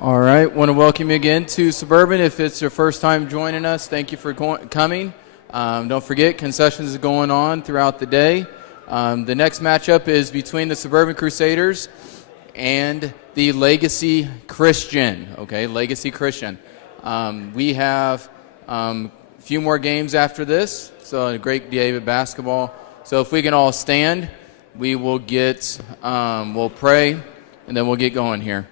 All right, want to welcome you again to Suburban. If it's your first time joining us, thank you for coming. Don't forget, concessions is going on throughout the day. The next matchup is between the Suburban Crusaders and the Legacy Christian. Okay, Legacy Christian. We have a few more games after this, so a great day of basketball. So if we can all stand, we will we'll pray, and then we'll get going here.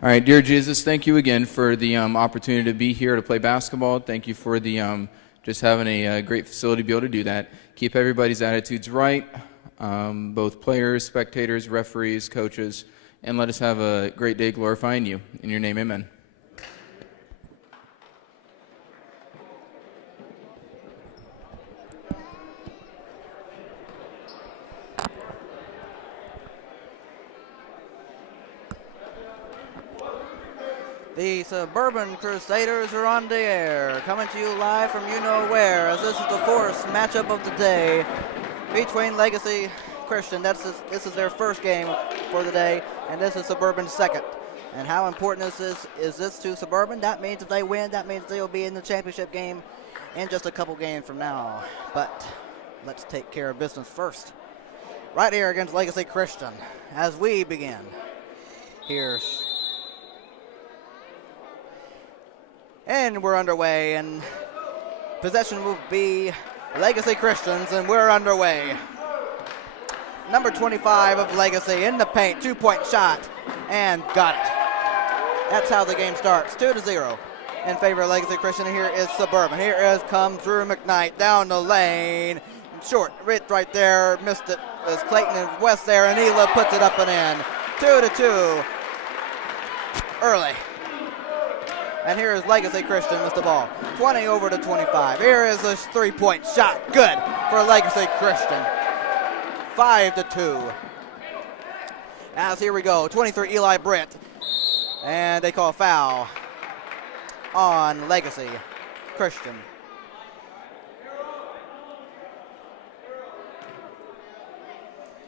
All right, dear Jesus, thank you again for the opportunity to be here to play basketball. Thank you for the just having a great facility to be able to do that. Keep everybody's attitudes right, both players, spectators, referees, coaches, and let us have a great day glorifying you. In your name, amen. The Suburban Crusaders are on the air, coming to you live from you-know-where, as this is the fourth matchup of the day between Legacy Christian. This is their first game for the day, and this is Suburban's second. And how important is this to Suburban? That means if they win, that means they will be in the championship game in just a couple games from now. But let's take care of business first. Right here against Legacy Christian, as we begin. And we're underway, and possession will be Legacy Christians, and we're underway. Number 25 of Legacy in the paint, 2-point shot, and got it. That's how the game starts, 2-0 in favor of Legacy Christian. Here is Suburban. Comes Drew McKnight down the lane. Short, right there, missed it. As Clayton and West there, and Ela puts it up and in. 2-2 early. And here is Legacy Christian with the ball. 20-25. Here is a 3-point shot. Good for Legacy Christian. 5-2. As here we go. 23 Eli Britt. And they call foul on Legacy Christian.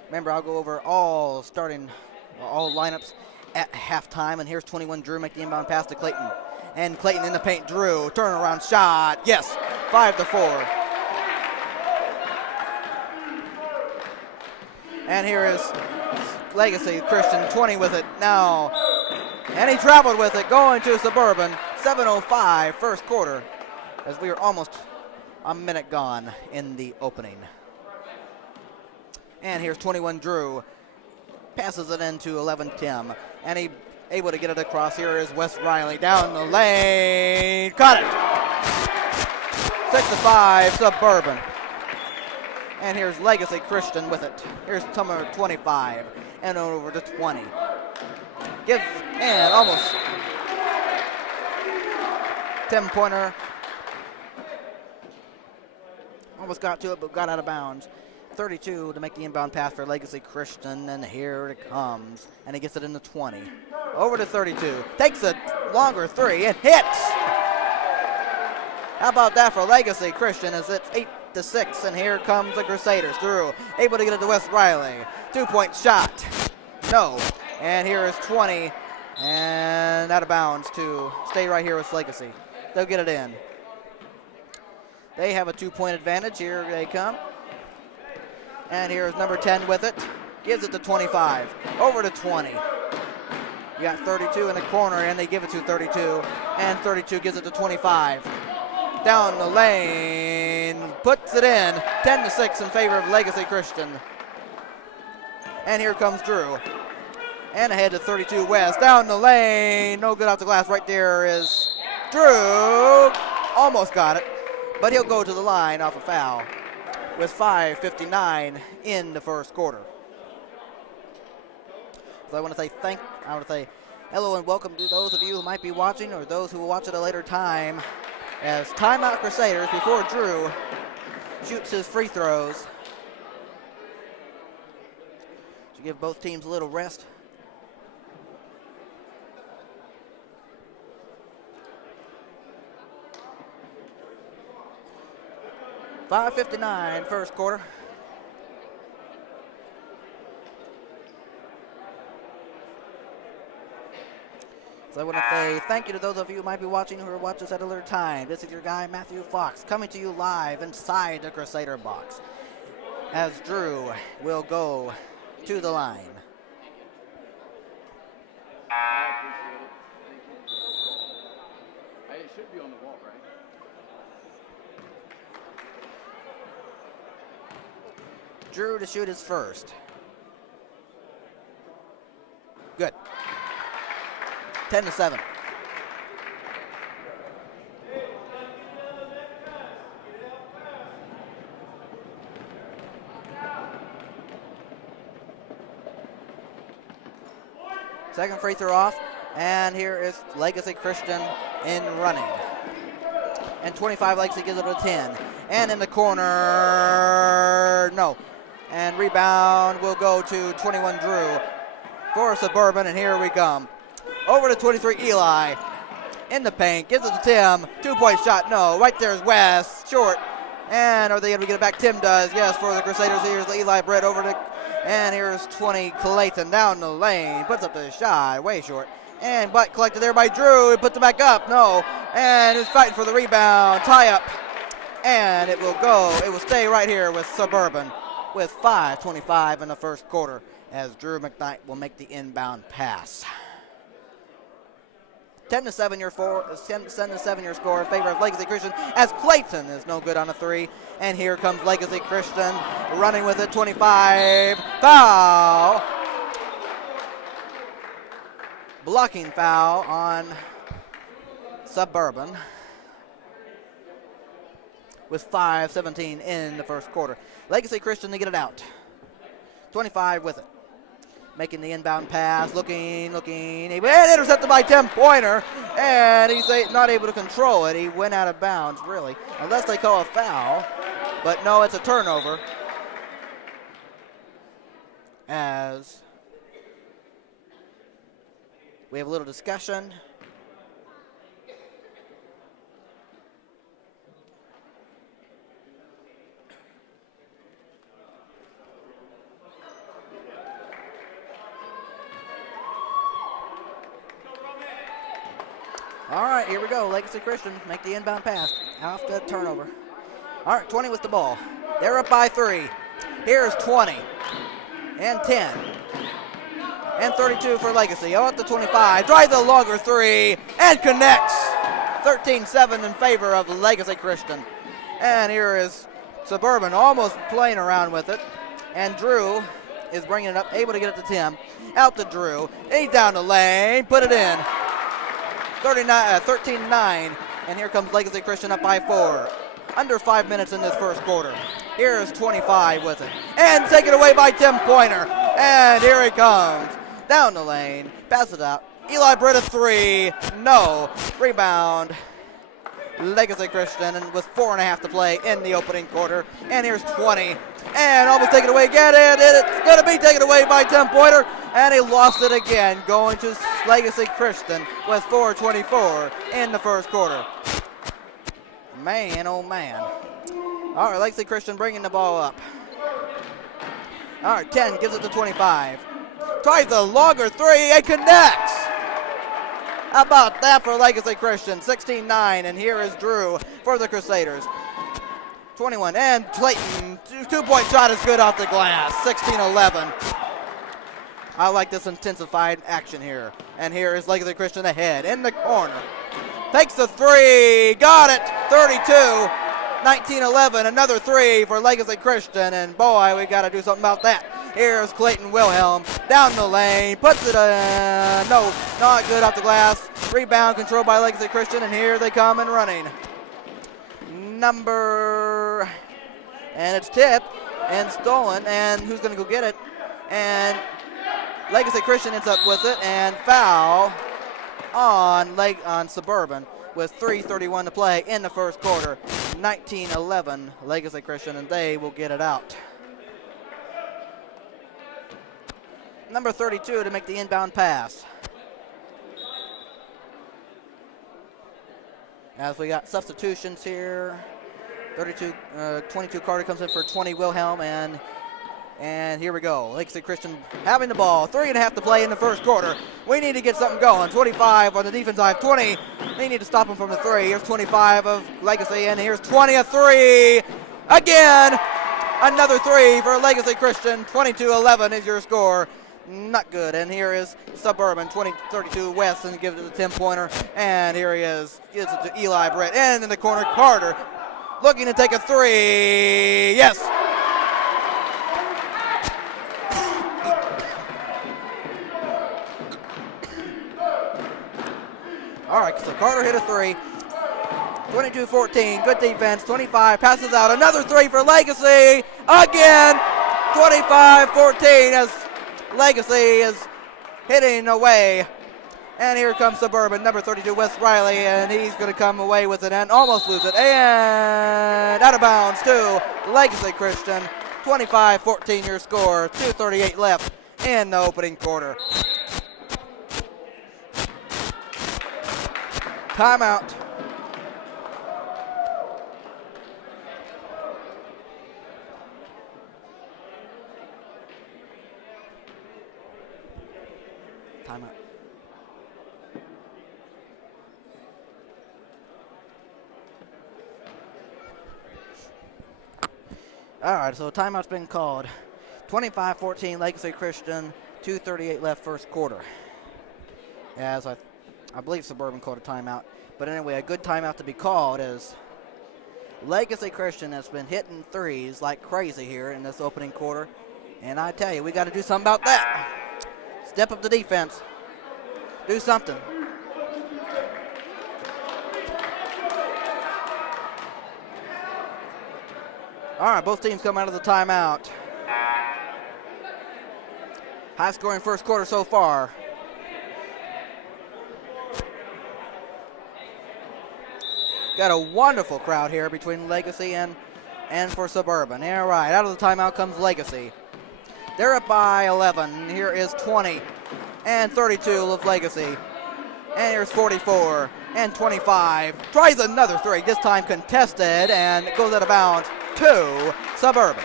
Remember, I'll go over all lineups at halftime. And here's 21 Drew make the inbound pass to Clayton. And Clayton in the paint, Drew, turnaround shot, yes, 5-4. And here is Legacy Christian, 20 with it now. And he traveled with it, going to Suburban, 7:05 first quarter, as we are almost a minute gone in the opening. And here's 21 Drew, passes it into 11 Tim, and he able to get it across. Here is Wes Riley down the lane. Got it. 6-5 Suburban. And here's Legacy Christian with it. Here's number 25 and over to 20. Gives and almost 10-pointer. Almost got to it, but got out of bounds. 32 to make the inbound pass for Legacy Christian, and here it comes. And he gets it in the 20. Over to 32. Takes a longer three and hits. How about that for Legacy Christian as it's 8-6, and here comes the Crusaders through. Able to get it to West Riley. 2-point shot. No. And here is 20. And out of bounds to stay right here with Legacy. They'll get it in. They have a 2-point advantage. Here they come. And here's number 10 with it. Gives it to 25. Over to 20. You got 32 in the corner, and they give it to 32. And 32 gives it to 25. Down the lane. Puts it in. 10-6 in favor of Legacy Christian. And here comes Drew. And ahead to 32 West. Down the lane. No good off the glass. Right there is Drew. Almost got it. But he'll go to the line off a foul with 5:59 in the first quarter. So I want to say hello and welcome to those of you who might be watching or those who will watch at a later time as timeout Crusaders before Drew shoots his free throws. To give both teams a little rest. .5:59 first quarter. So I want to say thank you to those of you who might be watching who are watching us at a later time. This is your guy, Matthew Fox, coming to you live inside the Crusader box as Drew will go to the line. It should be on the wall, right? Drew to shoot his first. Good. 10-7. Second free throw off, and here is Legacy Christian in running. And 25 Legacy gives it a 10. And in the corner, no. And rebound will go to 21 Drew for Suburban, and here we come. Over to 23 Eli. In the paint, gives it to Tim. 2-point shot, no. Right there is Wes, short. And are they able to get it back? Tim does, yes, for the Crusaders. Here's Eli Brett over to, and here's 20 Clayton down the lane. Puts up the shot, way short. And but collected there by Drew. He puts it back up, no. And is fighting for the rebound, tie up. And it will go, it will stay right here with Suburban with 5:25 in the first quarter as Drew McKnight will make the inbound pass. 10-7 your score in favor of Legacy Christian as Clayton is no good on a three. And here comes Legacy Christian running with it, 25, foul. Blocking foul on Suburban with 5:17 in the first quarter. Legacy Christian to get it out. 25 with it. Making the inbound pass, looking, and intercepted by Tim Pointer, and he's not able to control it. He went out of bounds, really, unless they call a foul. But no, it's a turnover. As we have a little discussion. All right, here we go. Legacy Christian make the inbound pass off the turnover. All right, 20 with the ball. They're up by 3. Here's 20 and 10 and 32 for Legacy. Out to 25. Drive the longer 3 and connects. 13-7 in favor of Legacy Christian. And here is Suburban almost playing around with it. And Drew is bringing it up, able to get it to Tim. Out to Drew. He's down the lane. Put it in. 13-9, and here comes Legacy Christian up by 4. Under 5 minutes in this first quarter. Here's 25 with it. And taken away by Tim Pointer. And here he comes. Down the lane. Pass it out. Eli Britt a 3. No. Rebound. Legacy Christian, and with 4.5 to play in the opening quarter. And here's 20. And almost taken away. Get it. It's going to be taken away by Tim Pointer. And he lost it again, going to Legacy Christian with 4:24 in the first quarter. Man, oh man. All right, Legacy Christian bringing the ball up. All right, 10 gives it to 25. Tries the longer 3 and connects. How about that for Legacy Christian? 16-9, and here is Drew for the Crusaders. 21, and Clayton, 2-point shot is good off the glass. 16-11. I like this intensified action here. And here is Legacy Christian ahead in the corner. Takes the 3, got it, 32, 19-11, another 3 for Legacy Christian, and boy, we got to do something about that. Here's Clayton Wilhelm, down the lane, puts it in, no, not good off the glass. Rebound controlled by Legacy Christian, and here they come and running. And it's tipped and stolen, and who's going to go get it? And Legacy Christian ends up with it, and foul on Suburban with 3:31 to play in the first quarter. 19-11 Legacy Christian, and they will get it out. Number 32 to make the inbound pass. As we got substitutions here. 22 Carter comes in for 20 Wilhelm, and And here we go. Legacy Christian having the ball. 3.5 to play in the first quarter. We need to get something going. 25 on the defense side. 20. They need to stop him from the three. Here's 25 of Legacy, and here's 20, a three. Again, another three for Legacy Christian. 22-11 is your score. Not good. And here is Suburban, 20-32 West, and gives it a 10-pointer. And here he is. Gives it to Eli Brett. And in the corner, Carter looking to take a three. Yes. All right, so Carter hit a three. 22-14, good defense. 25 passes out. Another three for Legacy. Again, 25-14 as Legacy is hitting away. And here comes Suburban, number 32, Wes Riley, and he's going to come away with it and almost lose it. And out of bounds to Legacy Christian. 25-14 your score. 2:38 left in the opening quarter. Timeout. Timeout. All right, so timeout's been called. 25-14 Legacy Christian, 2:38 left first quarter. As I believe Suburban called a timeout. But anyway, a good timeout to be called is Legacy Christian has been hitting threes like crazy here in this opening quarter. And I tell you, we got to do something about that. Step up the defense. Do something. All right, both teams come out of the timeout. High scoring first quarter so far. Got a wonderful crowd here between Legacy and for Suburban. All right, out of the timeout comes Legacy. They're up by 11. Here is 20 and 32 of Legacy. And here's 44 and 25. Tries another three, this time contested, and it goes out of bounds to Suburban.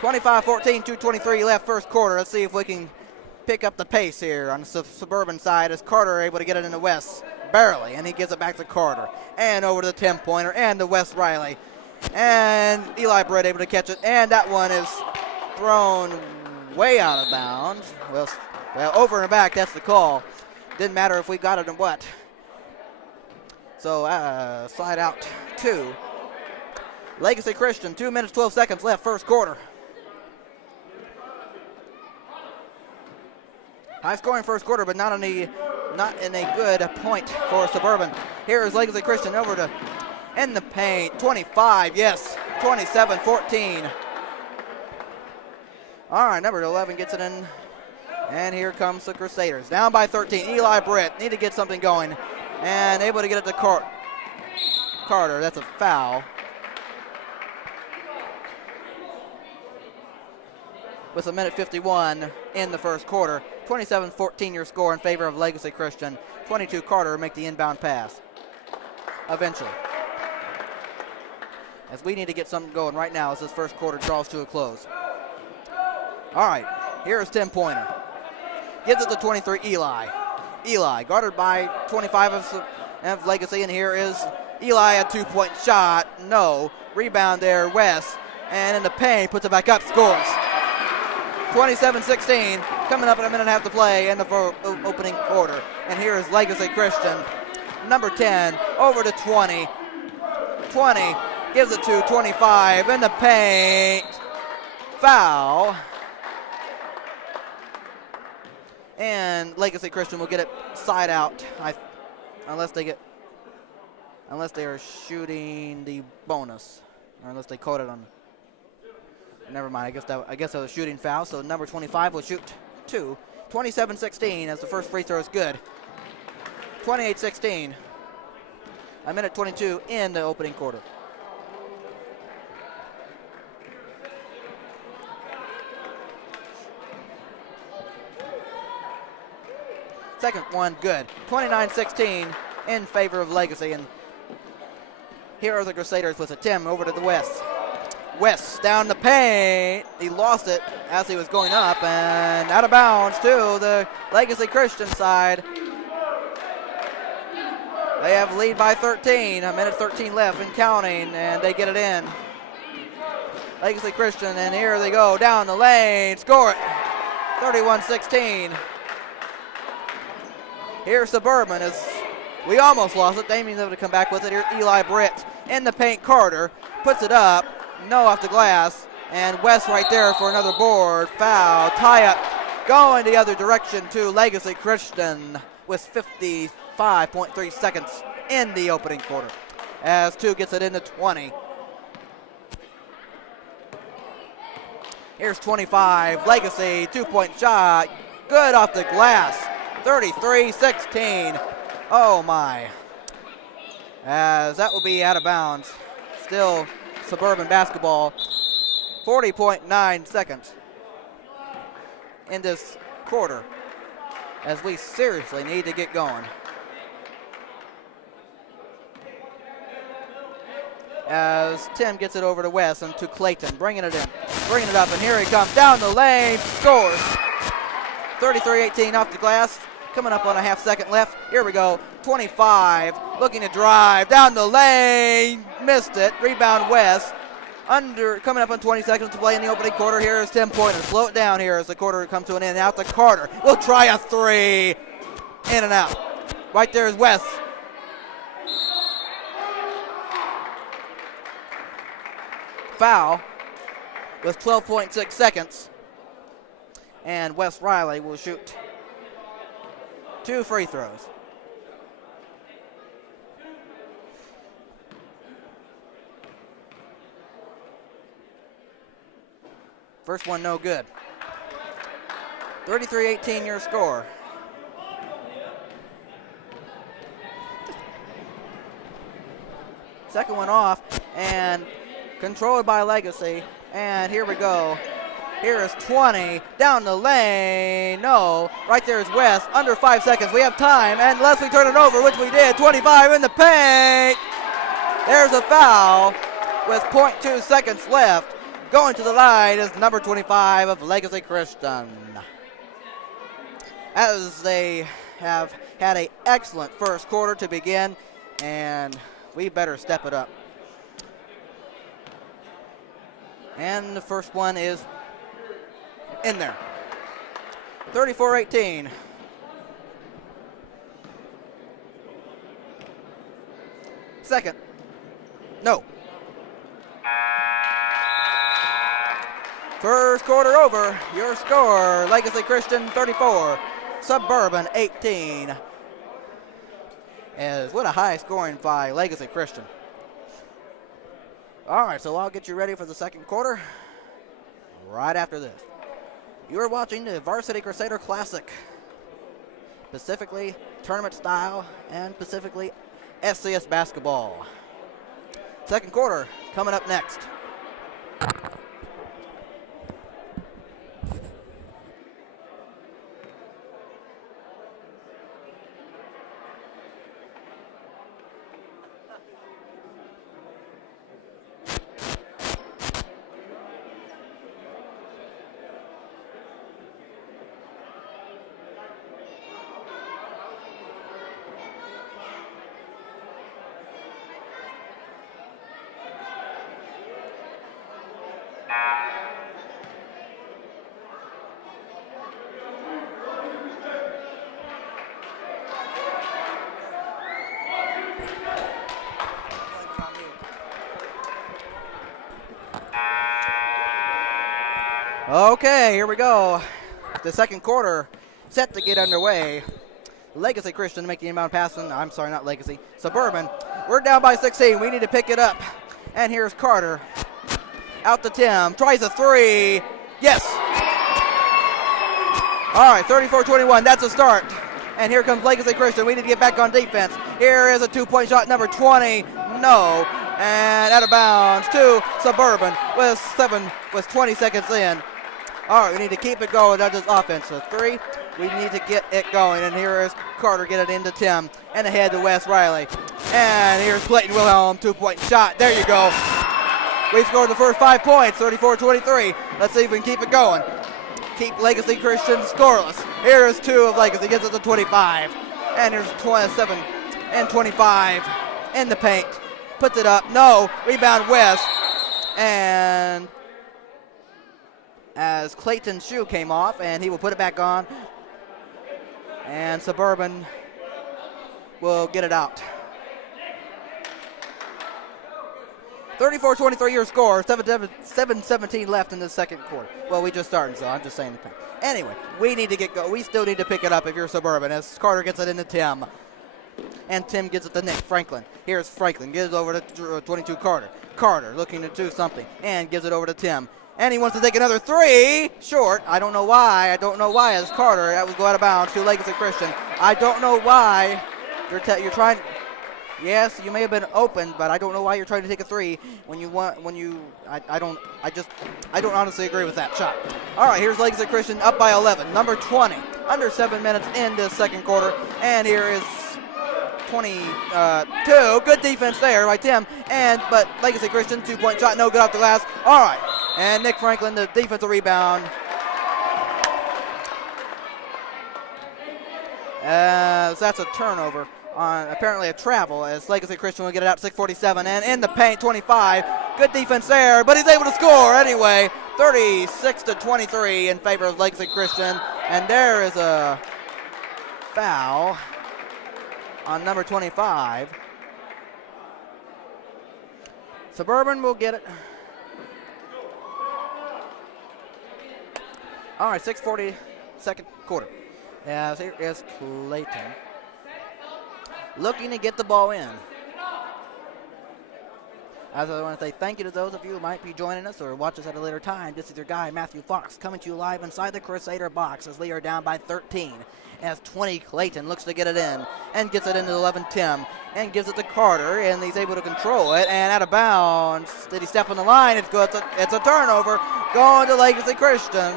25-14, 2:23 left first quarter. Let's see if we can pick up the pace here on the Suburban side as Carter able to get it in the West. Barely, and he gives it back to Carter. And over to the 10-pointer and to Wes Riley. And Eli Brett able to catch it, and that one is thrown way out of bounds. Well, over and back, that's the call. Didn't matter if we got it or what. So, slide out to Legacy Christian. 2 minutes, 12 seconds left first quarter. High scoring first quarter, but not in a good point for Suburban. Here is Legacy Christian over to in the paint. 25, yes. 27-14. All right, number 11 gets it in. And here comes the Crusaders. Down by 13. Eli Britt need to get something going. And able to get it to Carter. That's a foul. With a minute 51 in the first quarter. 27-14 your score in favor of Legacy Christian. 22 Carter make the inbound pass. Eventually. As we need to get something going right now as this first quarter draws to a close. All right, here's 10-pointer. Gives it to 23 Eli. Eli guarded by 25 of Legacy, and here is Eli, a 2-point shot. No. Rebound there, West. And in the paint, puts it back up, scores. 27-16, coming up in a minute and a half to play in the opening quarter. And here is Legacy Christian. Number 10, over to 20. 20, gives it to 25 in the paint. Foul. And Legacy Christian will get it side out, unless they are shooting the bonus, or unless they caught it on. Never mind. I guess that was a shooting foul. So number 25 will shoot two. 27-16 as the first free throw is good. 28-16. A minute 22 in the opening quarter. Second one good. 29-16 in favor of Legacy. And here are the Crusaders with a Tim over to the West. West down the paint. He lost it as he was going up and out of bounds to the Legacy Christian side. They have lead by 13, a minute 13 left and counting, and they get it in. Legacy Christian, and here they go down the lane, score it, 31-16. Here's Suburban as we almost lost it. Damien's able to come back with it. Here Eli Britt in the paint. Carter puts it up, no off the glass, and West right there for another board. Foul, tie up, going the other direction to Legacy Christian with 55.3 seconds in the opening quarter. As 2 gets it into 20. Here's 25, Legacy, 2-point shot, good off the glass, 33-16. Oh my. As that will be out of bounds. Still Suburban basketball, 40.9 seconds in this quarter as we seriously need to get going. As Tim gets it over to West and to Clayton, bringing it in, bringing it up, and here he comes down the lane, scores. 33-18 off the glass, coming up on a half second left. Here we go, 25, looking to drive down the lane, missed it, rebound West. Coming up on 20 seconds to play in the opening quarter. Here is Tim Pointer, slow it down here as the quarter comes to an end. Out to Carter, we'll try a 3, in and out. Right there is West. Foul with 12.6 seconds, and Wes Riley will shoot 2 free throws. First one no good. 33-18 your score. Second one off and controlled by Legacy, and here we go. Here is 20, down the lane, no. Right there is West, under 5 seconds. We have time, and unless we turn it over, which we did, 25 in the paint. There's a foul with 0.2 seconds left. Going to the line is number 25 of Legacy Christian. As they have had an excellent first quarter to begin, and we better step it up. And the first one is in there. 34-18. Second. No. First quarter over. Your score, Legacy Christian 34, Suburban 18. As what a high scoring by Legacy Christian. All right, so I'll get you ready for the second quarter right after this. You are watching the Varsity Crusader Classic, specifically tournament style and specifically FCS basketball. Second quarter coming up next. Okay, here we go. The second quarter set to get underway. Legacy Christian making inbound pass. I'm sorry, not Legacy. Suburban. We're down by 16. We need to pick it up. And here's Carter. Out to Tim. Tries a 3. Yes. All right, 34-21. That's a start. And here comes Legacy Christian. We need to get back on defense. Here is a 2-point shot, number 20. No. And out of bounds to Suburban with 20 seconds in. All right, we need to keep it going. That's just offense. So 3, we need to get it going. And here is Carter, get it into Tim. And ahead to Wes Riley. And here's Clayton Wilhelm, 2-point shot. There you go. We scored the first 5 points, 34-23. Let's see if we can keep it going. Keep Legacy Christian scoreless. Here is 2 of Legacy, gets it to 25. And here's 27 and 25 in the paint. Puts it up, no, rebound West. And as Clayton's shoe came off, and he will put it back on. And Suburban will get it out. 34-23 your score, 7:17 left in the second quarter. Well, we just started, so I'm just saying the time. Anyway, we need to get go. We still need to pick it up if you're Suburban, as Carter gets it into Tim. And Tim gives it to Nick Franklin. Here's Franklin, gives it over to 22 Carter. Carter looking to do something and gives it over to Tim. And he wants to take another 3, short. I don't know why. As Carter, that was go out of bounds to Legacy Christian. I don't know why you're trying. Yes, you may have been open, but I don't know why you're trying to take a 3 when you want. I don't honestly agree with that shot. All right, here's Legacy Christian up by 11, number 20, under 7 minutes in the second quarter, and here is 22. Good defense there by Tim, but Legacy Christian 2-point shot, no good off the glass. All right, and Nick Franklin, the defensive rebound. As that's a turnover on apparently a travel, as Legacy Christian will get it out 6:47, and in the paint 25. Good defense there, but he's able to score anyway. 36-23 in favor of Legacy Christian, and there is a foul on number 25. Suburban will get it. All right, 6:40 second quarter. As here is Clayton looking to get the ball in. As I want to say thank you to those of you who might be joining us or watch us at a later time. This is your guy, Matthew Fox, coming to you live inside the Crusader box as we are down by 13. As 20, Clayton looks to get it in and gets it into 11, Tim, and gives it to Carter, and he's able to control it, and out of bounds. Did he step on the line? It's good. It's a turnover going to Legacy Christian.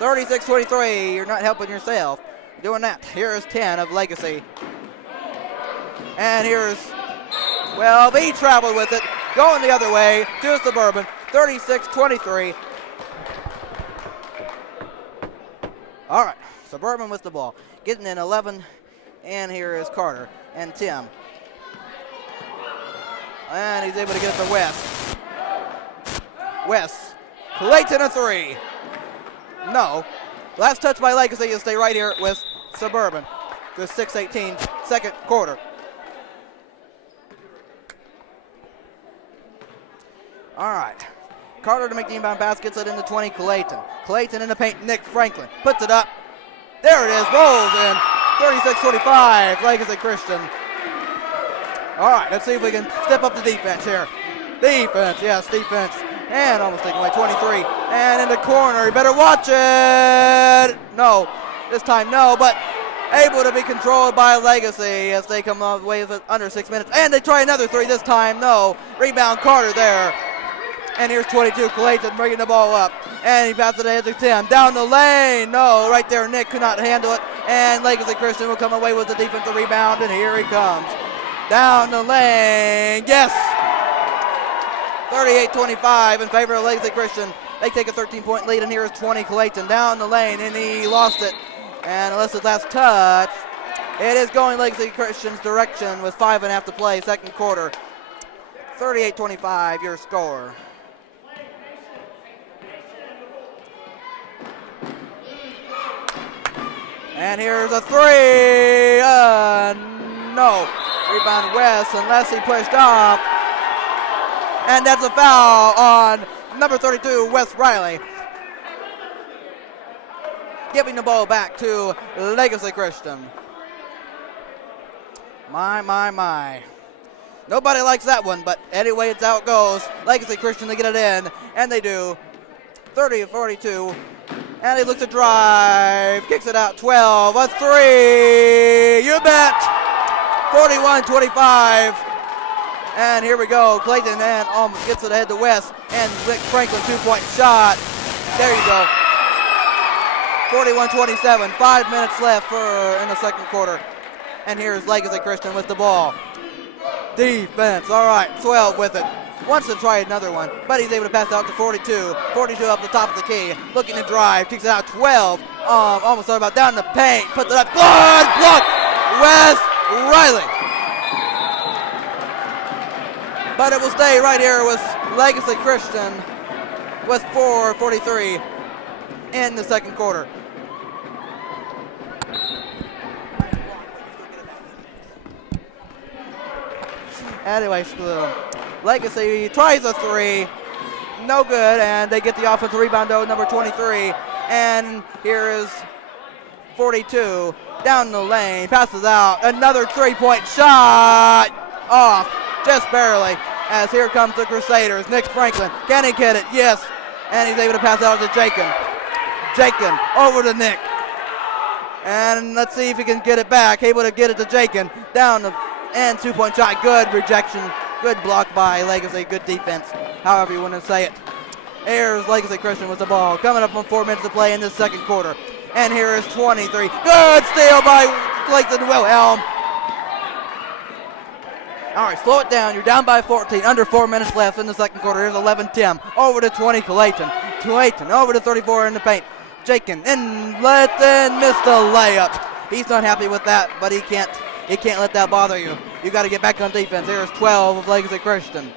36-23. You're not helping yourself doing that. Here is 10 of Legacy. And here's 12. He traveled with it, going the other way to Suburban. 36-23. All right, Suburban with the ball. Getting in 11. And here is Carter and Tim. And he's able to get it to West. West. Clayton a 3. No. Last touch by Legacy. You'll stay right here with Suburban. The 6:18 second quarter. All right. Carter to make the inbound pass, gets it into 20, Clayton. Clayton in the paint, Nick Franklin puts it up. There it is, rolls in. 36-25, Legacy Christian. All right, let's see if we can step up the defense here. Defense, yes, defense. And almost taken away, 23. And in the corner, you better watch it. No, this time no, but able to be controlled by Legacy as they come away with under 6 minutes. And they try another 3 this time, no. Rebound Carter there. And here's 22, Clayton bringing the ball up. And he passes it ahead to Tim. Down the lane, no. Right there, Nick could not handle it. And Legacy Christian will come away with the defensive rebound, and here he comes. Down the lane, yes. 38-25 in favor of Legacy Christian. They take a 13-point lead, and here is 20, Clayton down the lane, and he lost it. And unless it's last touch, it is going Legacy Christian's direction with 5.5 to play, second quarter. 38-25, your score. And here's a 3. No. Rebound West unless he pushed off. And that's a foul on number 32, Wes Riley. Giving the ball back to Legacy Christian. My. Nobody likes that one, but anyway, it's how it goes. Legacy Christian to get it in, and they do. 30-42. And he looks to drive, kicks it out, 12, a 3, you bet, 41-25. And here we go, Clayton and almost gets it ahead to West, and Nick Franklin 2-point shot. There you go. 41-27, 5 minutes left in the second quarter. And here's Legacy Christian with the ball. Defense, all right, 12 with it. wants to try another one, but he's able to pass out to 42. 42 up the top of the key, looking to drive, kicks it out 12. Almost thought about down the paint, puts it up, good block, Wes Riley. But it will stay right here with Legacy Christian with 4:43 in the second quarter. Anyway, Legacy tries a three, no good, and they get the offensive rebound to number 23. And here is 42 down the lane, passes out, another three-point shot, off, just barely. As here comes the Crusaders, Nick Franklin, can he get it? Yes, and he's able to pass out to Jakin. Jakin over to Nick, and let's see if he can get it back. Able to get it to Jakin, down the and two-point shot, good rejection, good block by Legacy, good defense, however you want to say it. Here's Legacy Christian with the ball, coming up on 4 minutes to play in the second quarter. And here is 23, good steal by Clayton Wilhelm. All right, slow it down, you're down by 14, under 4 minutes left in the second quarter. Here's 11 Tim, over to 20 Clayton, over to 34 in the paint. Jakin, and missed the layup. He's not happy with that, but he can't let that bother you. You got to get back on defense. Here's 12 of Legacy Christian.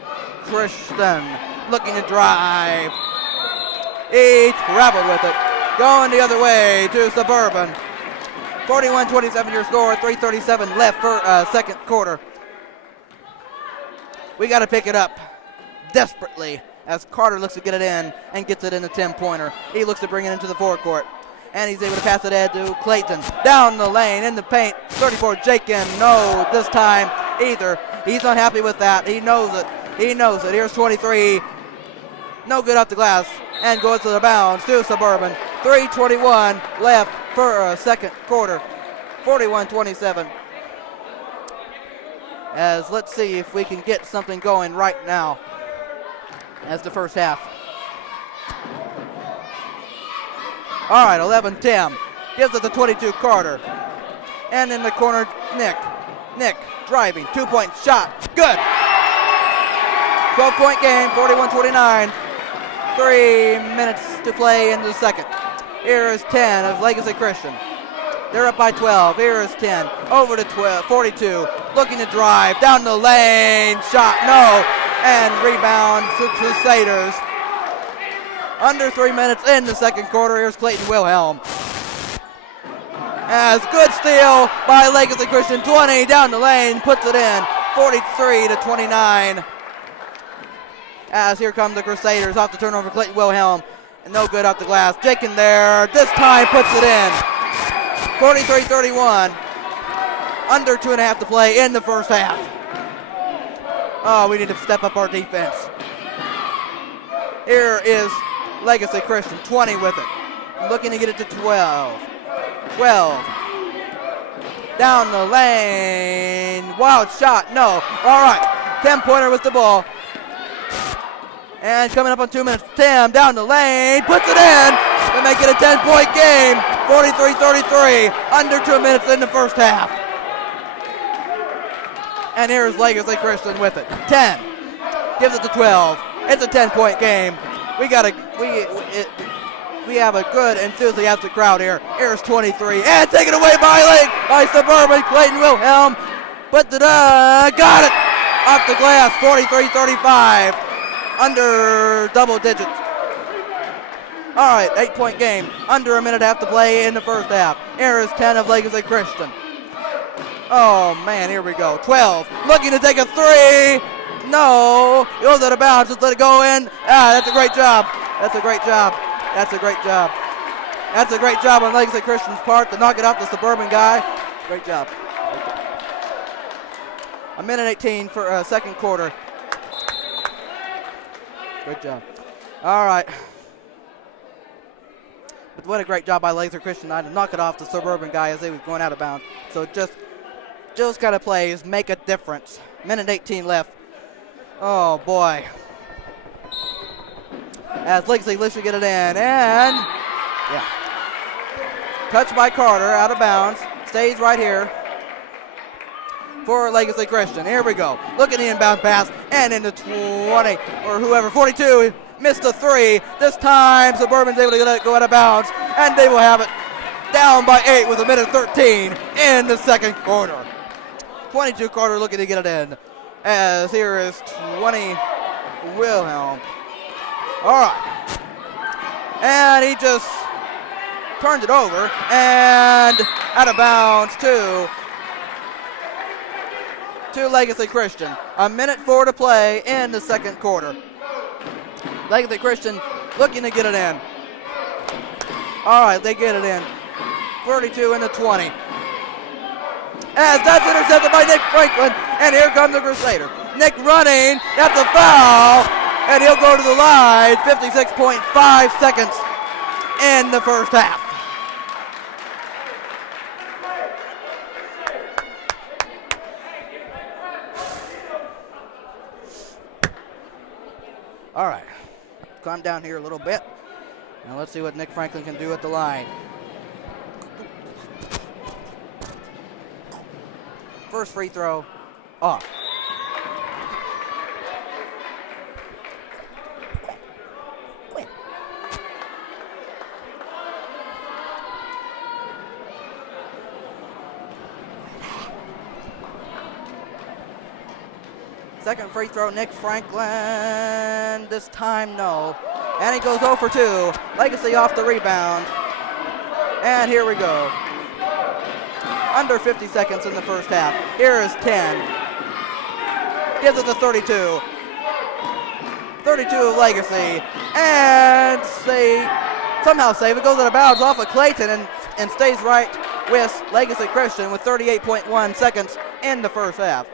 Christian looking to drive. He traveled with it. Going the other way to Suburban. 41-27 your score. 3:37 left for second quarter. We got to pick it up desperately as Carter looks to get it in and gets it in the 10-pointer. He looks to bring it into the forecourt. And he's able to pass it ahead to Clayton. Down the lane, in the paint, 34, Jakin. No, this time either. He's not happy with that. He knows it. Here's 23. No good off the glass. And goes to the bounds to Suburban. 3:21 left for second quarter. 41-27. As let's see if we can get something going right now as the first half. All right, 11 Tim gives it to 22 Carter. And in the corner, Nick. Nick driving, 2-point shot, good. 12-point game, 41-29. 3 minutes to play in the second. Here is 10 of Legacy Christian. They're up by 12. Here is 10, over to 42. Looking to drive, down the lane, shot, no. And rebound to Crusaders. Under 3 minutes in the second quarter. Here's Clayton Wilhelm. As good steal by Legacy Christian. 20 down the lane, puts it in. 43-29. As here come the Crusaders off the turnover. Clayton Wilhelm. And no good off the glass. Jakin there. This time puts it in. 43-31. Under 2.5 to play in the first half. Oh, we need to step up our defense. Here is Legacy Christian, 20 with it. Looking to get it to 12. 12. Down the lane. Wild shot, no. All right, 10-pointer with the ball. And coming up on 2 minutes, Tim down the lane, puts it in to make it a 10-point game. 43-33, under 2 minutes in the first half. And here's Legacy Christian with it. 10, gives it to 12. It's a 10-point game. We have a good enthusiastic crowd here. Here's 23, and taken away by Suburban. Clayton Wilhelm, but got it off the glass. 43-35, under double digits. All right, 8-point game, under a minute and a half to play in the first half. Here is 10 of Legacy Christian. Oh man, here we go. 12, looking to take a three. No, goes out of bounds. Just let it go in. That's a great job. That's a great job. That's a great job. That's a great job on Legacy Christian's part to knock it off the Suburban guy. Great job. A minute 18 for second quarter. Good job. All right. But what a great job by Legacy Christian to knock it off the Suburban guy as he was going out of bounds. So just those kind of plays make a difference. Minute 18 left. Oh boy. As Legacy looks to get it in, and yeah. Touched by Carter, out of bounds. Stays right here. for Legacy Christian. Here we go. Look at the inbound pass and into 20 or whoever. 42 missed a 3. This time Suburban's able to let it go out of bounds, and they will have it down by 8 with a minute 13 in the second quarter. 22 Carter looking to get it in. As here is 20 Wilhelm. All right. And he just turned it over and out of bounds to Legacy Christian. A minute 4 to play in the second quarter. Legacy Christian looking to get it in. All right, they get it in. 32 into 20. As that's intercepted by Nick Franklin, and here comes the Crusader. Nick running, that's a foul, and he'll go to the line. 56.5 seconds in the first half. All right, calm down here a little bit. Now let's see what Nick Franklin can do at the line. First free throw, off. Second free throw, Nick Franklin. This time, no. And he goes 0 for 2. Legacy off the rebound. And here we go. Under 50 seconds in the first half. Here is 10. Gives it to 32. 32 of Legacy. And somehow save it. Goes out of bounds off of Clayton and stays right with Legacy Christian with 38.1 seconds in the first half.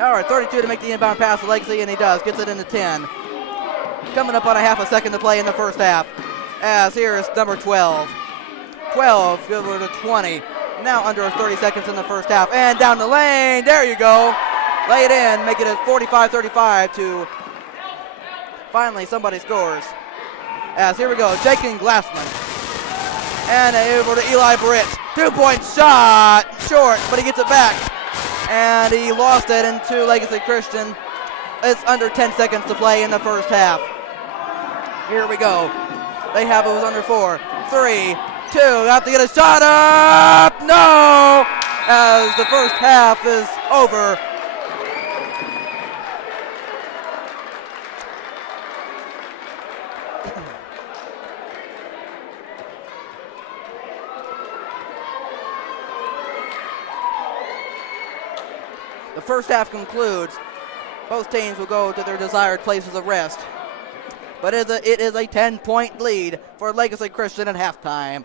All right, 32 to make the inbound pass to Legacy, and he does. Gets it into 10. Coming up on a half a second to play in the first half. As here is number 12. 12, give it to 20. Now under 30 seconds in the first half. And down the lane, there you go. Lay it in, make it a 45-35 to finally somebody scores. As here we go, Jacob Glassman. And over to Eli Britt. 2-point shot, short, but he gets it back. And he lost it into Legacy Christian. It's under 10 seconds to play in the first half. Here we go. They have it with under 4, 3, 2. Have to get a shot up. No! As the first half is over. The first half concludes. Both teams will go to their desired places of rest. But it is a 10-point lead for Legacy Christian at halftime.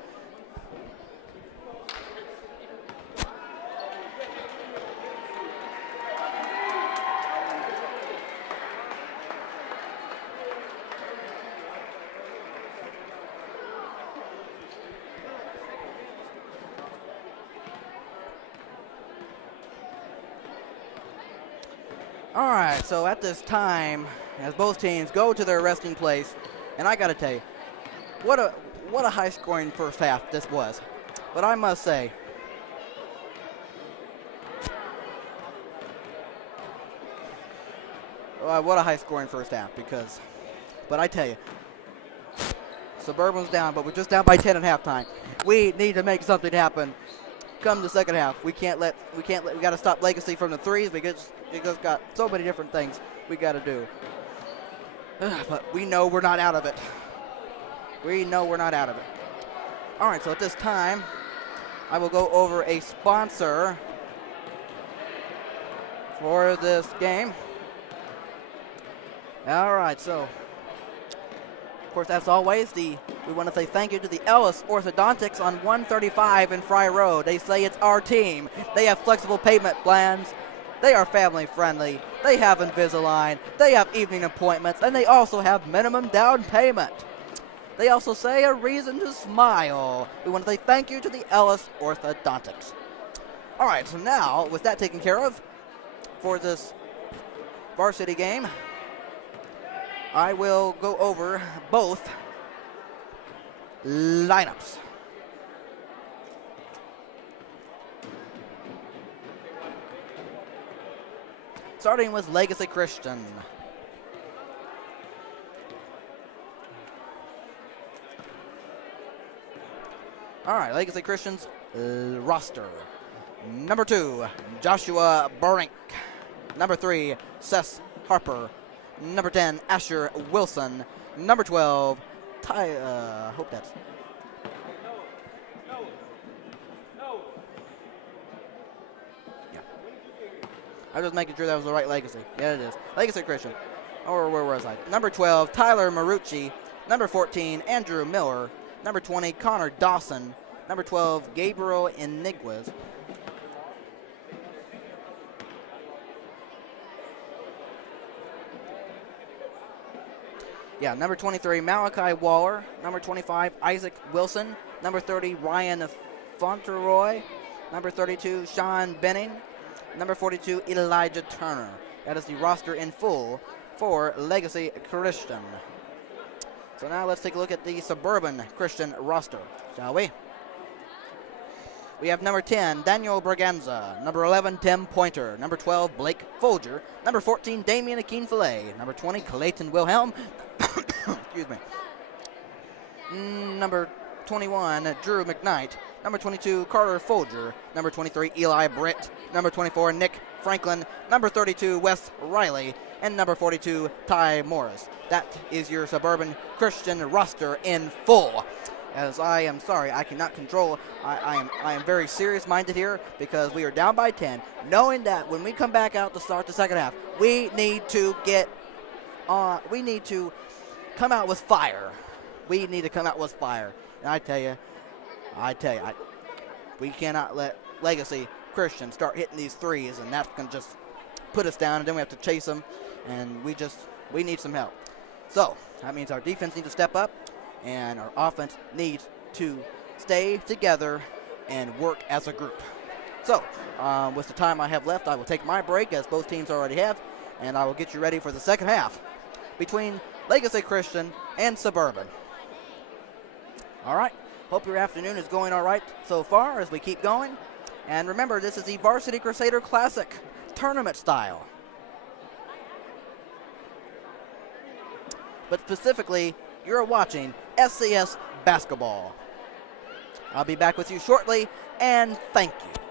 All right, so at this time, as both teams go to their resting place, and I got to tell you, what a high-scoring first half this was. But I must say, what a high-scoring first half, but I tell you, Suburban's down, but we're just down by 10 at halftime. We need to make something happen come the second half. We got to stop Legacy from the threes because it just got so many different things we got to do. But we know we're not out of it. We know we're not out of it. All right, so at this time, I will go over a sponsor for this game. All right, so, of course, as always, we want to say thank you to the Ellis Orthodontics on 135 in Fry Road. They say it's our team. They have flexible payment plans. They are family friendly. They have Invisalign. They have evening appointments, and they also have minimum down payment. They also say a reason to smile. We want to say thank you to the Ellis Orthodontics. All right, so now with that taken care of for this varsity game, I will go over both lineups. starting with Legacy Christian. All right, Legacy Christian's roster. Number 2, Joshua Brink. Number 3, Seth Harper. Number 10, Asher Wilson. Number 12, hope that's... Yeah. I was just making sure that was the right Legacy. Yeah, it is. Legacy Christian. Or where was I? Number 12, Tyler Marucci. Number 14, Andrew Miller. Number 20, Connor Dawson. Number 12, Gabriel Iniguez. Yeah, number 23, Malachi Waller. Number 25, Isaac Wilson. Number 30, Ryan Fauntleroy. Number 32, Sean Benning. Number 42, Elijah Turner. That is the roster in full for Legacy Christian. So now let's take a look at the Suburban Christian roster, shall we? We have number 10, Daniel Braganza. Number 11, Tim Pointer. Number 12, Blake Folger. Number 14, Damian Akin-Fillet. Number 20, Clayton Wilhelm. Excuse me. Number 21, Drew McKnight. Number 22, Carter Folger. Number 23, Eli Britt. Number 24, Nick Franklin. Number 32, Wes Riley. And number 42, Ty Morris. That is your Suburban Christian roster in full. As I am sorry, I cannot control. I am very serious-minded here because we are down by 10, knowing that when we come back out to start the second half, we need to get on. We need to come out with fire. We need to come out with fire. And I tell you, we cannot let Legacy Christian start hitting these threes, and that's going to just put us down, and then we have to chase them, and we need some help. So that means our defense needs to step up, and our offense needs to stay together and work as a group. So with the time I have left, I will take my break, as both teams already have, and I will get you ready for the second half between Legacy Christian and Suburban. All right. Hope your afternoon is going all right so far as we keep going. And remember, this is the Varsity Crusader Classic tournament style. But specifically, you're watching SCS basketball. I'll be back with you shortly, and thank you.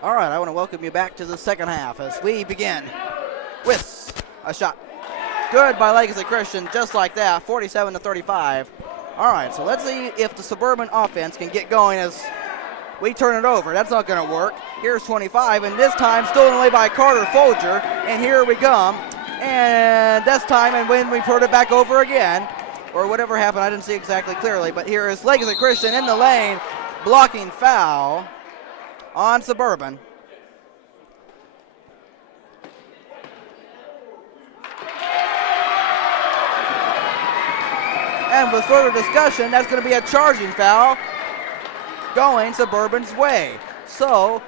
All right, I want to welcome you back to the second half as we begin with a shot. Good by Legacy Christian, just like that, 47-35. All right, so let's see if the Suburban offense can get going as we turn it over. That's not going to work. Here's 25, and this time stolen away by Carter Folger, and here we come. And this time, and when we put it back over again, or whatever happened, I didn't see exactly clearly, but here is Legacy Christian in the lane, blocking foul on Suburban. And with further discussion, that's going to be a charging foul going Suburban's way. So,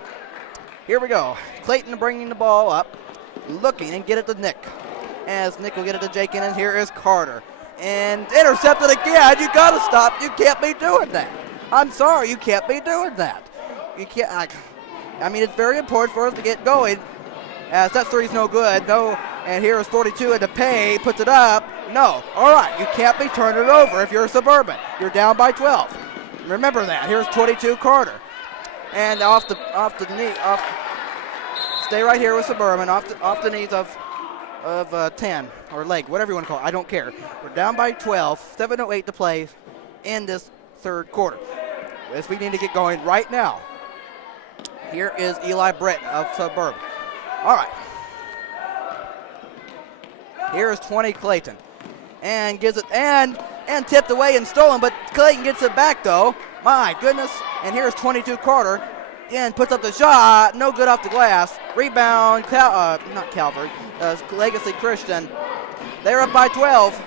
here we go. Clayton bringing the ball up, looking and get it to Nick. As Nick will get it to Jake, and here is Carter. And intercepted again. You got to stop. You can't be doing that. I'm sorry, you can't be doing that. You can't. I mean, it's very important for us to get going. As that three's no good. No. And here is 42 at the pay. Puts it up. No. All right. You can't be turning it over if you're Suburban. You're down by 12. Remember that. Here's 22 Carter. And off the knee. Stay right here with Suburban. Off the knees of 10 or leg, whatever you want to call it. I don't care. We're down by 12. 7:08 to play in this third quarter. As we need to get going right now. Here is Eli Britt of Suburban. All right. Here is 20 Clayton. And gives it, and tipped away and stolen, but Clayton gets it back though. My goodness. And here's 22 Carter. And puts up the shot. No good off the glass. Rebound, not Calvary. Legacy Christian. They're up by 12.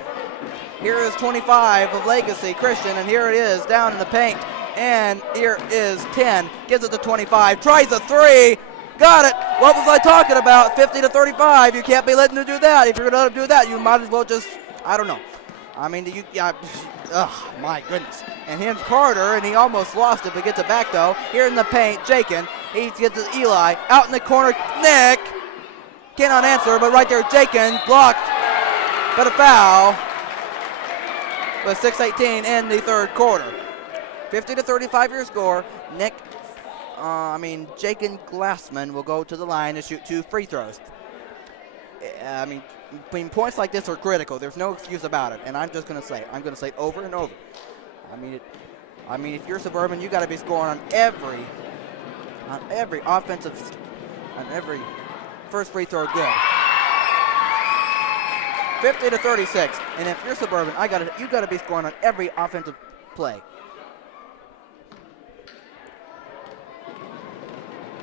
Here is 25 of Legacy Christian, and here it is down in the paint. And here is 10. Gives it to 25. Tries a three. Got it. What was I talking about? 50-35. You can't be letting them do that. If you're going to let them do that, you might as well just, I don't know. I mean, my goodness. And here's Carter, and he almost lost it, but gets it back, though. Here in the paint, Jakin. He gets to Eli. Out in the corner, Nick. Cannot answer, but right there, Jakin blocked. But a foul with 6:18 in the third quarter. 50-35 your score. Jakin Glassman will go to the line to shoot 2 free throws. I mean, points like this are critical. There's no excuse about it, and I'm just going to say it. I'm going to say it over and over. I mean, if you're Suburban, you got to be scoring on every offensive, on every first free throw good. 50-36, and if you're Suburban, you got to be scoring on every offensive play.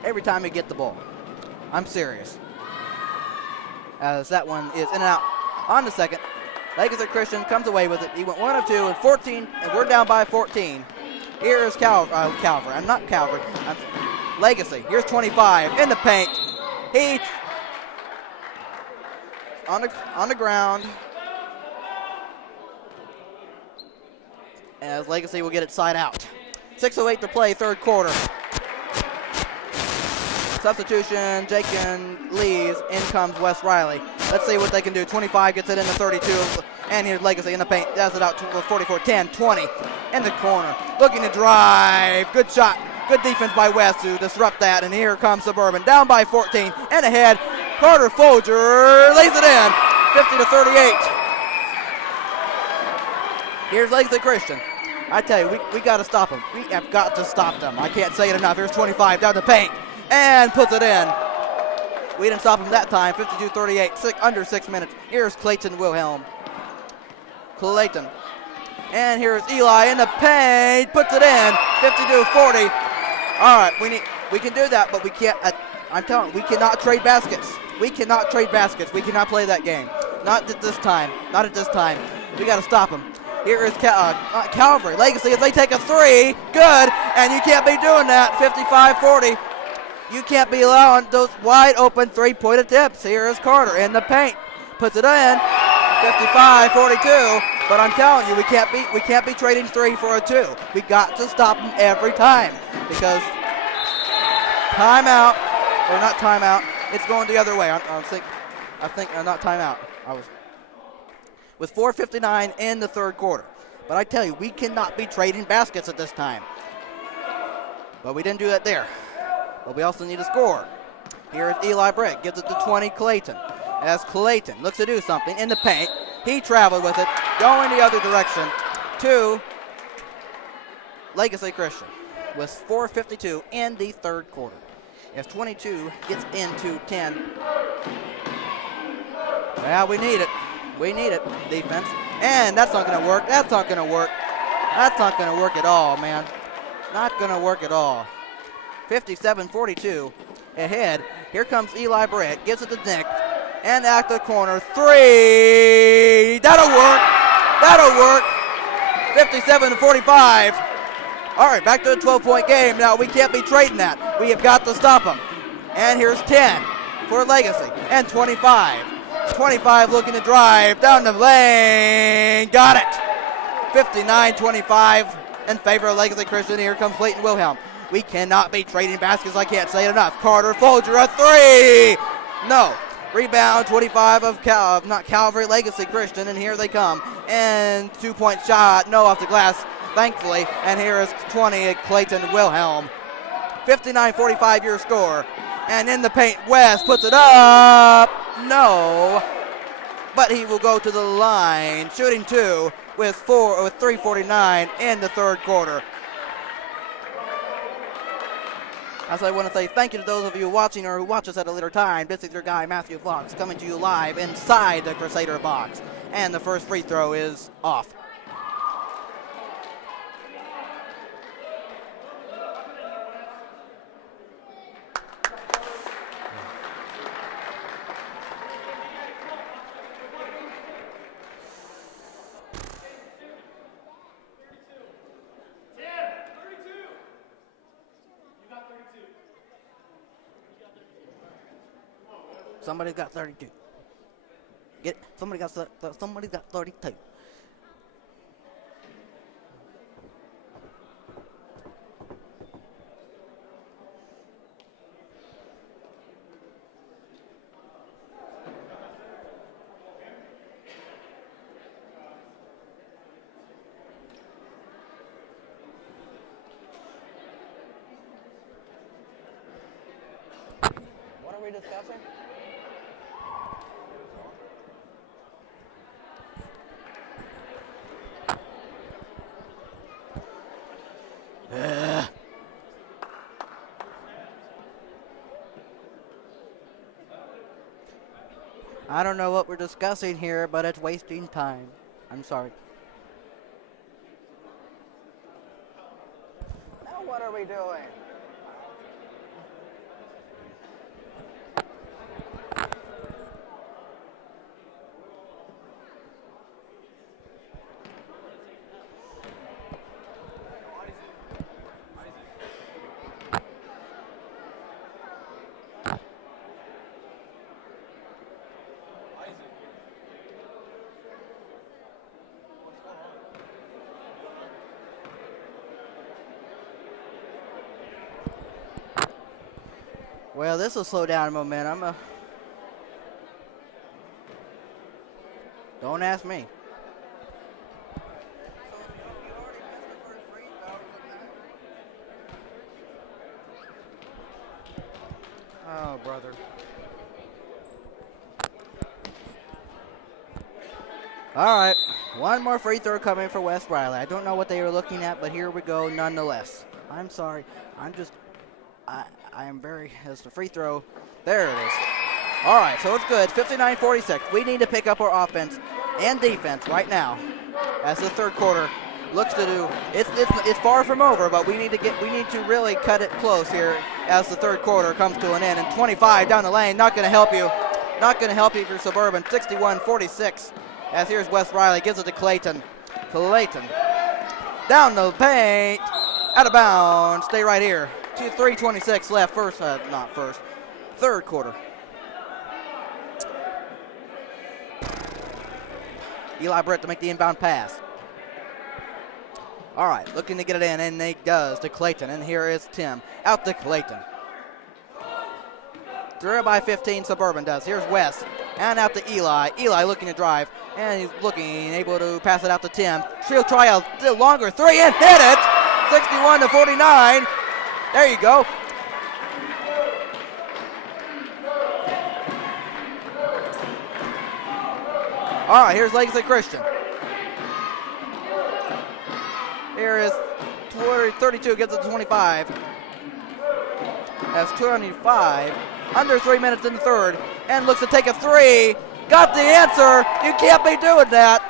Every time you get the ball. I'm serious. As that one is in and out on the second. Legacy Christian comes away with it. He went 1 of 2 and 14, and we're down by 14. Here is Calvary. I'm not Calvary. Legacy. Here's 25 in the paint. He on the ground. As Legacy will get it side out. 6:08 to play, third quarter. Substitution, Jakin leaves, in comes Wes Riley. Let's see what they can do. 25 gets it into 32, and here's Legacy in the paint. Does it out to 44, 10, 20, in the corner. Looking to drive. Good shot. Good defense by Wes to disrupt that, and here comes Suburban. Down by 14, and ahead. Carter Folger lays it in, 50-38. Here's Legacy Christian. I tell you, we got to stop them. We have got to stop them. I can't say it enough. Here's 25 down the paint. And puts it in. We didn't stop him that time. 52-38, under 6 minutes. Here's Clayton Wilhelm. Clayton. And here's Eli in the paint. Puts it in. 52-40. All right, we can do that, but we can't. I'm telling you, we cannot trade baskets. We cannot trade baskets. We cannot play that game. Not at this time. Not at this time. We got to stop them. Here is Calvary. Legacy as they take a three. Good. And you can't be doing that. 55-40. You can't be allowing those wide open three-point attempts. Here is Carter in the paint. Puts it in. 55-42. But I'm telling you, we can't be trading 3 for a 2. We got to stop them every time. Because timeout, or not timeout, it's going the other way. I think not timeout. With 4:59 in the third quarter. But I tell you, we cannot be trading baskets at this time. But we didn't do that there. but we also need a score. Here's Eli Britt, gives it to 20, Clayton. As Clayton looks to do something in the paint, he traveled with it, going the other direction to Legacy Christian with 4:52 in the third quarter. As 22 gets into 10. Well, we need it. We need it, defense. And that's not going to work. That's not going to work. That's not going to work at all, man. Not going to work at all. 57-42 ahead. Here comes Eli Britt. Gives it to Nick. And at the corner, 3. That'll work. That'll work. 57-45. All right, back to a 12-point game. Now, we can't be trading that. We have got to stop them. And here's 10 for Legacy. And 25. 25 looking to drive down the lane. Got it. 59-25 in favor of Legacy Christian. Here comes Clayton Wilhelm. We cannot be trading baskets. I can't say it enough. Carter Folger, a 3. No. Rebound, 25 of not Calvary, Legacy Christian, and here they come. And 2-point shot, no off the glass, thankfully. And here is 20, Clayton Wilhelm. 59-45 your score. And in the paint, West puts it up. No. But he will go to the line, shooting 2 with 3:49 in the third quarter. As I want to say thank you to those of you watching or who watch us at a later time. This is your guy, Matthew Fox, coming to you live inside the Crusader box. And the first free throw is off. Somebody's got 32. Get it? Somebody's got 32. What are we discussing? I don't know what we're discussing here, but it's wasting time. I'm sorry. Now what are we doing? Well, this will slow down momentum. Don't ask me. Oh, brother. All right, one more free throw coming for West Riley. I don't know what they were looking at, but here we go nonetheless. I'm sorry. I am very, as the free throw, there it is. All right, so it's good, 59-46. We need to pick up our offense and defense right now as the third quarter looks to do. It's far from over, but we need to really cut it close here as the third quarter comes to an end. And 25 down the lane, not going to help you. Not going to help you if you're Suburban, 61-46. As here's West Riley, gives it to Clayton. Clayton, down the paint, out of bounds, stay right here. 3:26 left, third quarter. Eli Britt to make the inbound pass. All right, looking to get it in, and he does to Clayton, and here is Tim. Out to Clayton. Through by 15, Suburban does. Here's West, and out to Eli. Eli looking to drive, and he's able to pass it out to Tim. She'll try a still longer 3 and hit it. 61-49. There you go. All right, here's Legacy Christian. Here is 32, gets it to 25. That's 25. Under 3 minutes in the third. And looks to take a three. Got the answer. You can't be doing that.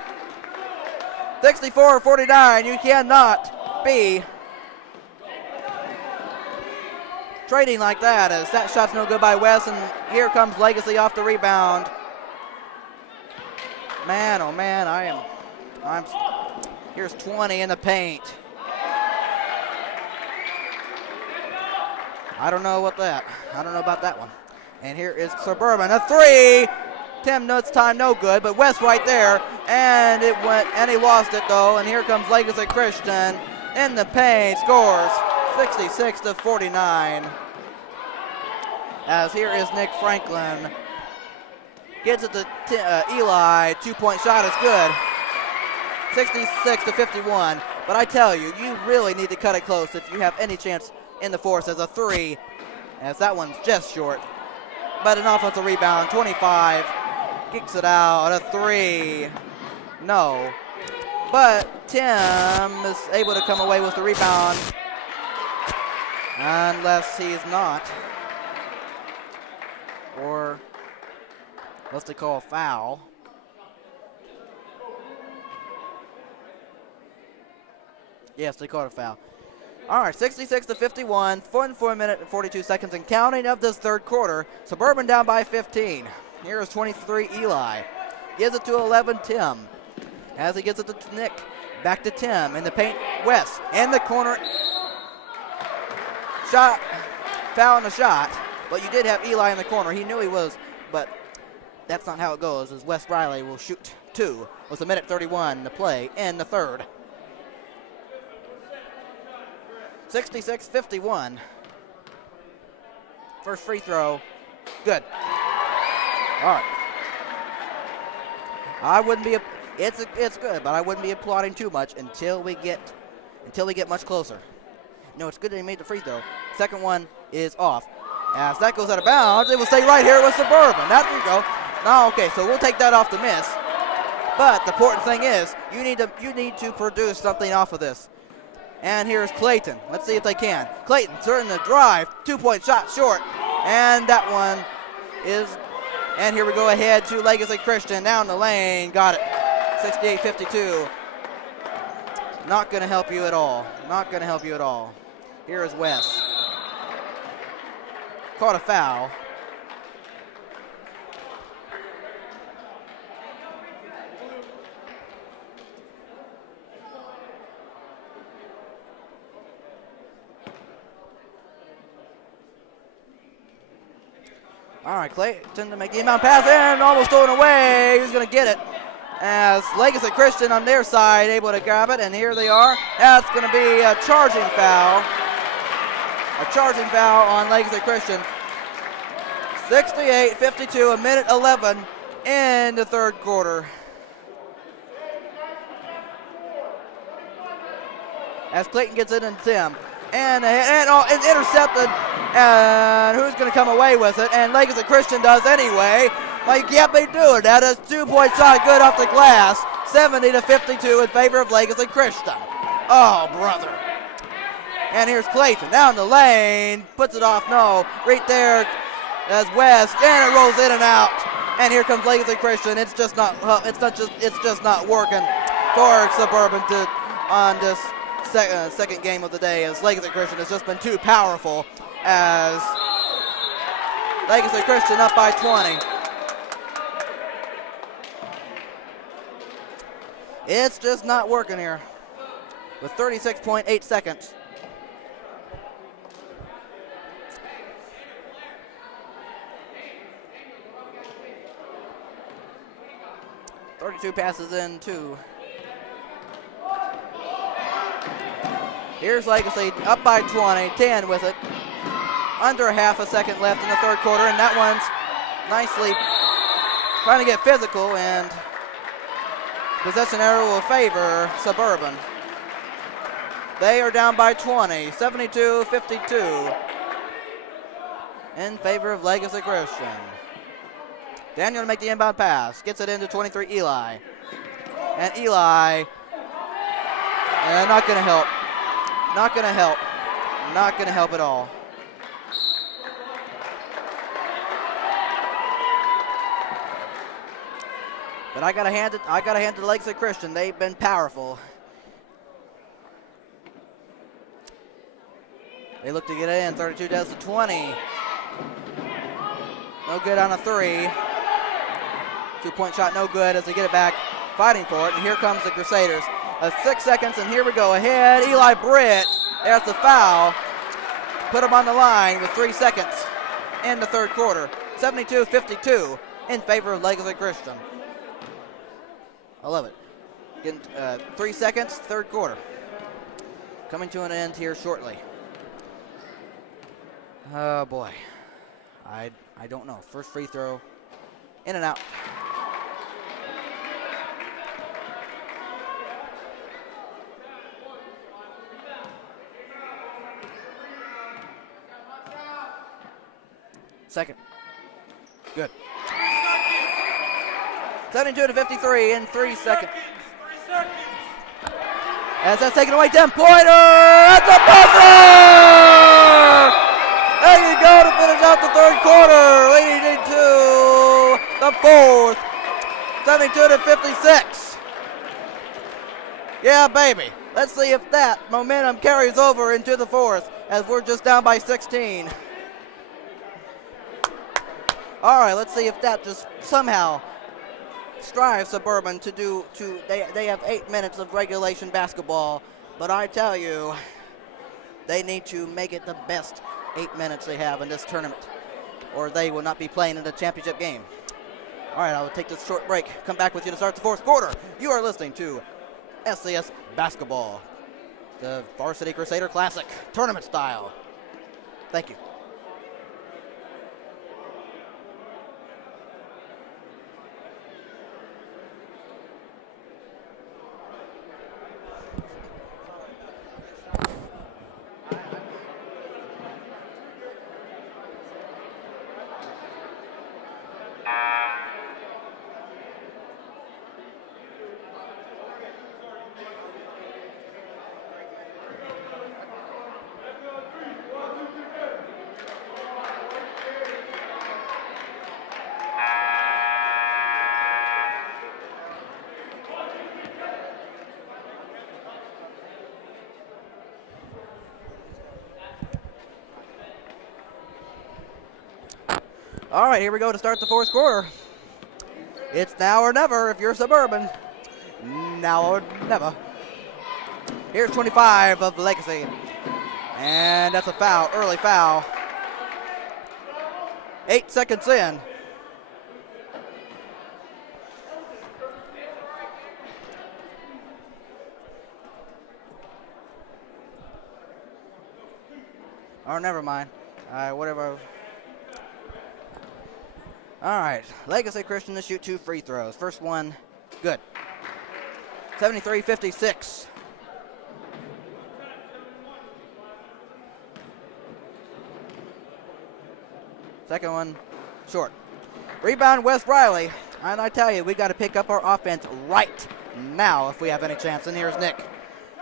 64-49. You cannot be trading like that, as that shot's no good by Wes, and here comes Legacy off the rebound. Man, oh man, here's 20 in the paint. I don't know about that one. And here is Suburban, a three. 10 minutes time, no good, but Wes right there, and it went, and he lost it though, and here comes Legacy Christian in the paint, scores 66-49. As here is Nick Franklin. Gets it to Eli. 2-point shot is good. 66-51. But I tell you, you really need to cut it close if you have any chance in the fourth as a three. As that one's just short. But an offensive rebound. 25. Kicks it out. A three. No. But Tim is able to come away with the rebound. Unless he's not. Or unless they call a foul. Yes, they called a foul. All right, 66-51, 4 minutes and 42 seconds and counting of this third quarter. Suburban down by 15. Here is 23 Eli. Gives it to 11 Tim. As he gives it to Nick. Back to Tim in the paint. West in the corner. Shot. Foul in the shot. But you did have Eli in the corner. He knew he was, but that's not how it goes, as Wes Riley will shoot two with 1:31 to play in the third. 66-51. First free throw. Good. All right. I wouldn't be it's good, but I wouldn't be applauding too much until we get much closer. No, it's good that he made the free throw. Second one is off. As that goes out of bounds, it will stay right here with Suburban. There you go. Oh, okay, so we'll take that off the miss. But the important thing is you need to produce something off of this. And here's Clayton. Let's see if they can. Clayton turning the drive. 2-point shot short. And that one is, and here we go ahead to Legacy Christian down the lane. Got it. 68-52. Not going to help you at all. Not going to help you at all. Here is Wes. Caught a foul. All right, Clayton to make the inbound pass and almost thrown away. He's going to get it. As Legacy Christian on their side able to grab it, and here they are. That's going to be a charging foul. A charging foul on Legacy Christian. 68-52, 1:11 in the third quarter. As Clayton gets it into Tim. And intercepted. And who's going to come away with it? And Legacy Christian does anyway. Well, you can't be doing that. A 2-point shot good off the glass. 70-52 in favor of Legacy Christian. Oh, brother. And here's Clayton down the lane. Puts it off. No. Right there as West. And it rolls in and out. And here comes Legacy Christian. It's just not working for Suburban on this second game of the day, as Legacy Christian has just been too powerful, as Legacy Christian up by 20. It's just not working here with 36.8 seconds. .32 passes in two. Here's Legacy up by 20, 10 with it. Under half a second left in the third quarter, and that one's nicely trying to get physical, and possession error will favor Suburban. They are down by 20, 72-52 in favor of Legacy Christian. Daniel to make the inbound pass. Gets it into 23, Eli. And Eli, not going to help. Not going to help. Not going to help at all. But I gotta hand it to Legacy Christian. They've been powerful. They look to get it in. 32 does to 20. No good on a 3. 2-point shot, no good as they get it back. Fighting for it, and here comes the Crusaders. 6 seconds, and here we go. Ahead, Eli Britt. There's the foul. Put him on the line with 3 seconds in the third quarter. 72-52 in favor of Legacy Christian. I love it. Getting 3 seconds, third quarter. Coming to an end here shortly. Oh boy. I don't know. First free throw. In and out. Second. Good. 72-53 in 3 seconds. As that's taken away, 10-pointer. That's a buzzer! There you go to finish out the third quarter, leading to the fourth. 72-56. Yeah, baby. Let's see if that momentum carries over into the fourth, as we're just down by 16. All right, let's see if that just somehow strives Suburban they have 8 minutes of regulation basketball, but I tell you, they need to make it the best 8 minutes they have in this tournament, or they will not be playing in the championship game. All right, I will take this short break, come back with you to start the fourth quarter. You are listening to SCS Basketball, the Varsity Crusader Classic, tournament style. Thank you. All right, here we go to start the fourth quarter. It's now or never if you're Suburban. Now or never. Here's 25 of Legacy. And that's a foul, early foul. 8 seconds in. Oh, never mind. Whatever. All right, Legacy Christian to shoot 2 free throws. First one, good. 73-56. Second one, short. Rebound, West Riley. And I tell you, we got to pick up our offense right now if we have any chance. And here's Nick.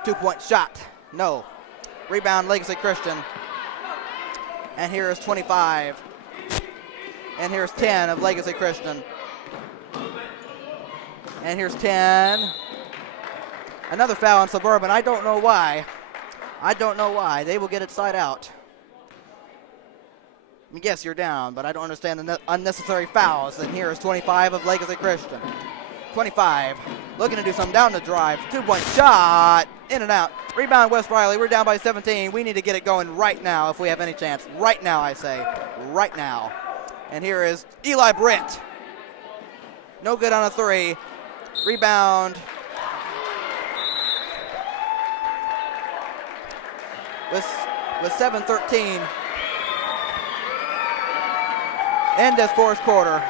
2-point shot, no. Rebound, Legacy Christian. And here is 25. And here's 10 of Legacy Christian. And here's 10. Another foul on Suburban. I don't know why. They will get it side out. I mean, yes, you're down, but I don't understand the unnecessary fouls. And here is 25 of Legacy Christian. 25. Looking to do something down the drive. 2-point shot. In and out. Rebound, West Riley. We're down by 17. We need to get it going right now if we have any chance. Right now, I say. Right now. And here is Eli Britt. No good on a 3. Rebound. With 7:13. End this fourth quarter.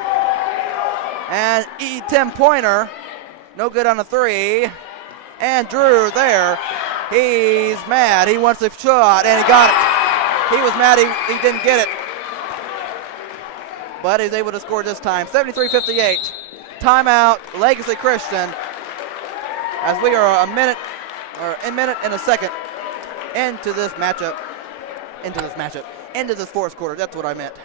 And Tim Pointer. No good on a 3. And Drew there. He's mad. He wants the shot, and he got it. He was mad he didn't get it. but he's able to score this time. 73-58. Timeout, Legacy Christian, as we are a minute and a second into this fourth quarter. That's what I meant.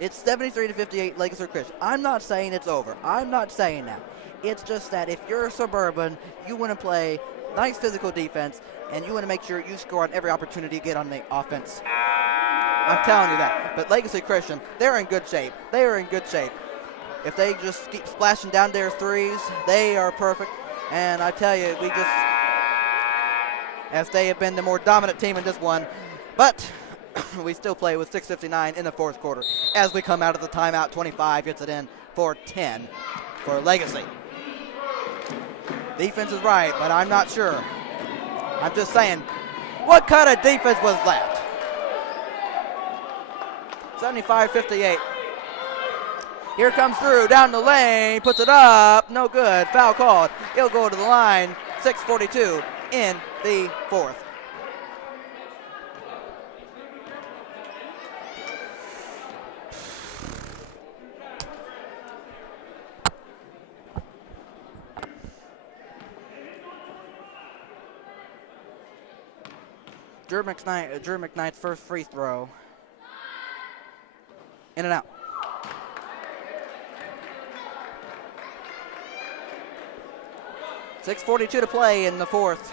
It's 73-58 Legacy Christian. I'm not saying it's over. I'm not saying that. It's just that if you're Suburban, you want to play nice physical defense, and you want to make sure you score on every opportunity you get on the offense. I'm telling you that. But Legacy Christian, they're in good shape. They are in good shape. If they just keep splashing down their threes, they are perfect. And I tell you, as they have been the more dominant team in this one, but we still play with 6:59 in the fourth quarter. As we come out of the timeout, 25 gets it in for 10 for Legacy. Defense is right, but I'm not sure. I'm just saying, what kind of defense was that? 75-58. Here comes Drew down the lane, puts it up, no good, foul called. He'll go to the line, 6:42 in the fourth. Drew McKnight's first free throw. In and out. .642 to play in the fourth.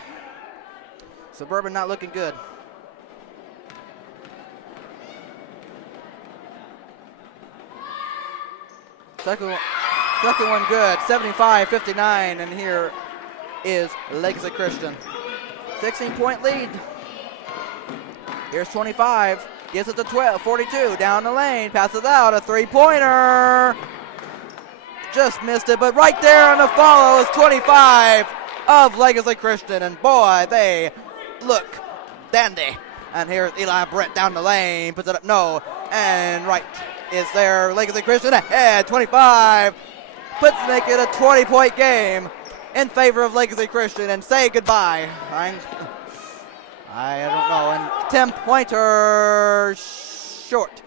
Suburban not looking good. Second one good, 75-59, and here is Legacy Christian. 16-point lead. Here's 25, gives it to 12, 42, down the lane, passes out, a three-pointer. Just missed it, but right there on the follow is 25 of Legacy Christian, and boy, they look dandy. And here's Eli Brett down the lane, puts it up, no, and right is there, Legacy Christian ahead, 25, make it a 20-point game in favor of Legacy Christian, and say goodbye. I don't know, and 10-pointer short.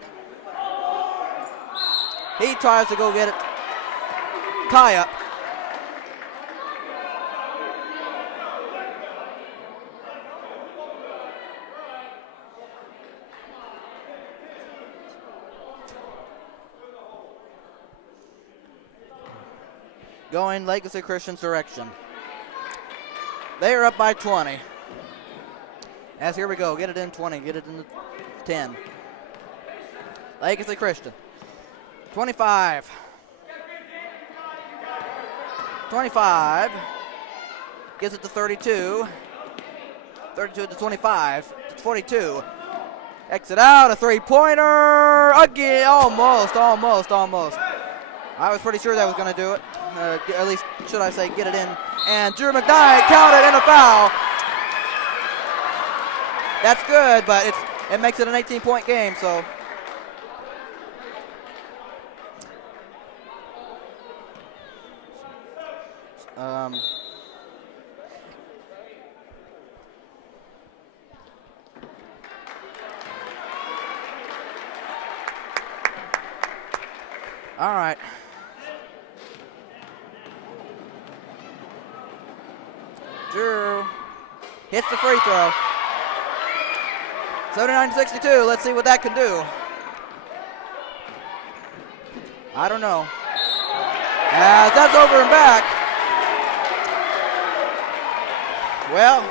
He tries to go get it. Tie up. Going Legacy Christian's direction. They are up by 20. As here we go, get it in 20, get it in the 10. Legacy Christian. 25. 25. Gives it to 32. 32 to 25. To 42. Exit out, a three-pointer. Again, almost. I was pretty sure that was going to do it. At least, should I say, get it in. And Drew McKnight counted in a foul. That's good, but it makes it an 18-point game, so. All right. Drew hits the free throw. 79-62, let's see what that can do. I don't know. As that's over and back. Well,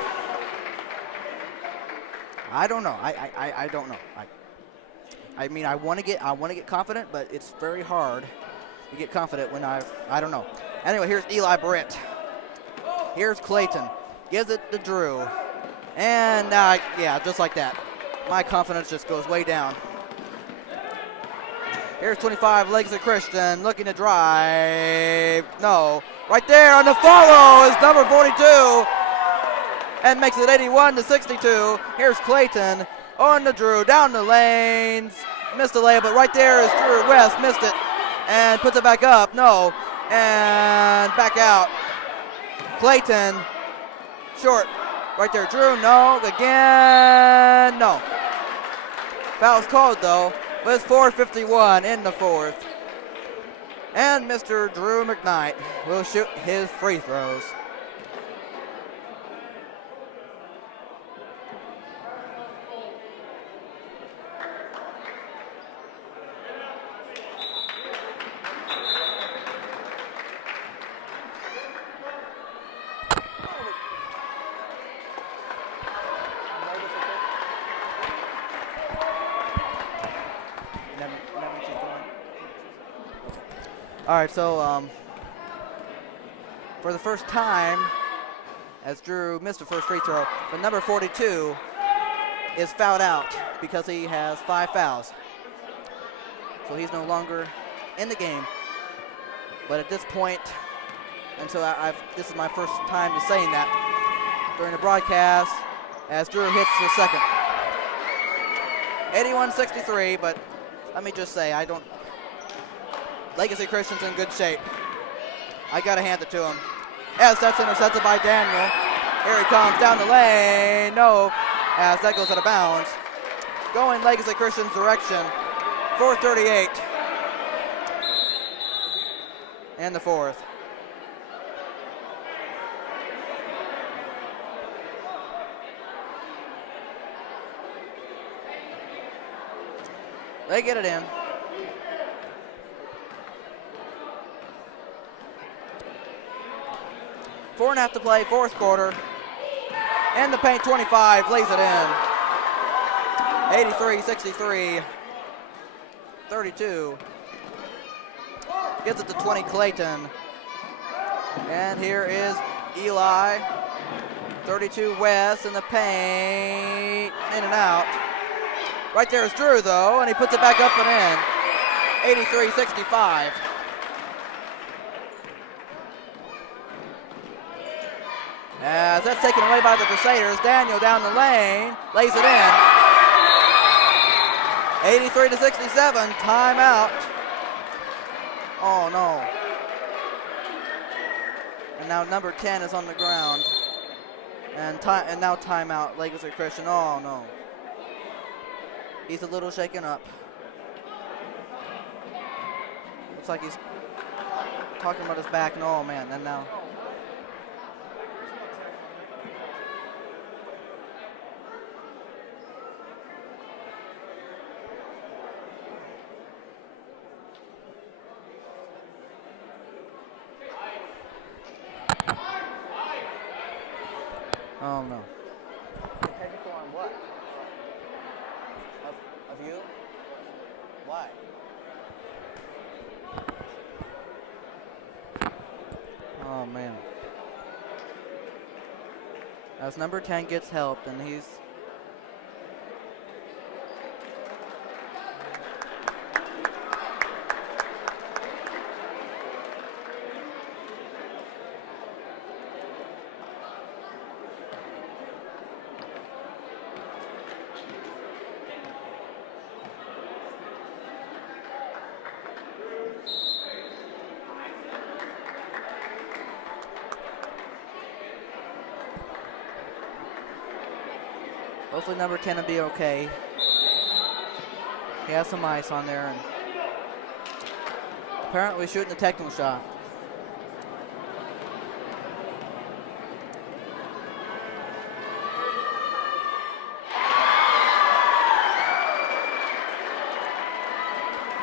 I don't know. I don't know. I mean, I want to get confident, but it's very hard to get confident when I don't know. Anyway, here's Eli Britt. Here's Clayton. Gives it to Drew. And now, yeah, just like that. My confidence just goes way down. Here's 25, Legacy Christian, looking to drive. No. Right there on the follow is number 42. And makes it 81-62. Here's Clayton on the Drew, down the lanes. Missed the layup, but right there is Drew West. Missed it. And puts it back up. No. And back out. Clayton. Short. Right there, Drew. No. Again. No. Foul's called though, but it's 4:51 in the fourth. And Mr. Drew McKnight will shoot his free throws. All right, so for the first time, as Drew missed the first free throw, but number 42 is fouled out because he has 5 fouls. So he's no longer in the game. But at this point, and so this is my first time to saying that during the broadcast, as Drew hits the second. 81-63, but let me just say, Legacy Christian's in good shape. I got to hand it to him. As that's intercepted by Daniel. Here he comes down the lane. No, as that goes out of bounds. Going Legacy Christian's direction. 4:38 in the fourth. They get it in. Four and a half to play, fourth quarter. In the paint, 25, lays it in. 83-63. 32. Gets it to 20, Clayton. And here is Eli. 32, West in the paint. In and out. Right there is Drew, though, and he puts it back up and in. 83-65. As that's taken away by the Crusaders. Daniel down the lane, lays it in. 83-67, timeout. Oh no. And now number 10 is on the ground. And now timeout, Legacy Christian. Oh no. He's a little shaken up. Looks like he's talking about his back. And oh man, and now. Oh no. Technical on what? Of you? Why? Oh man. As number 10 gets help, and he's hopefully number 10 will be okay. He has some ice on there, and apparently shooting a technical shot.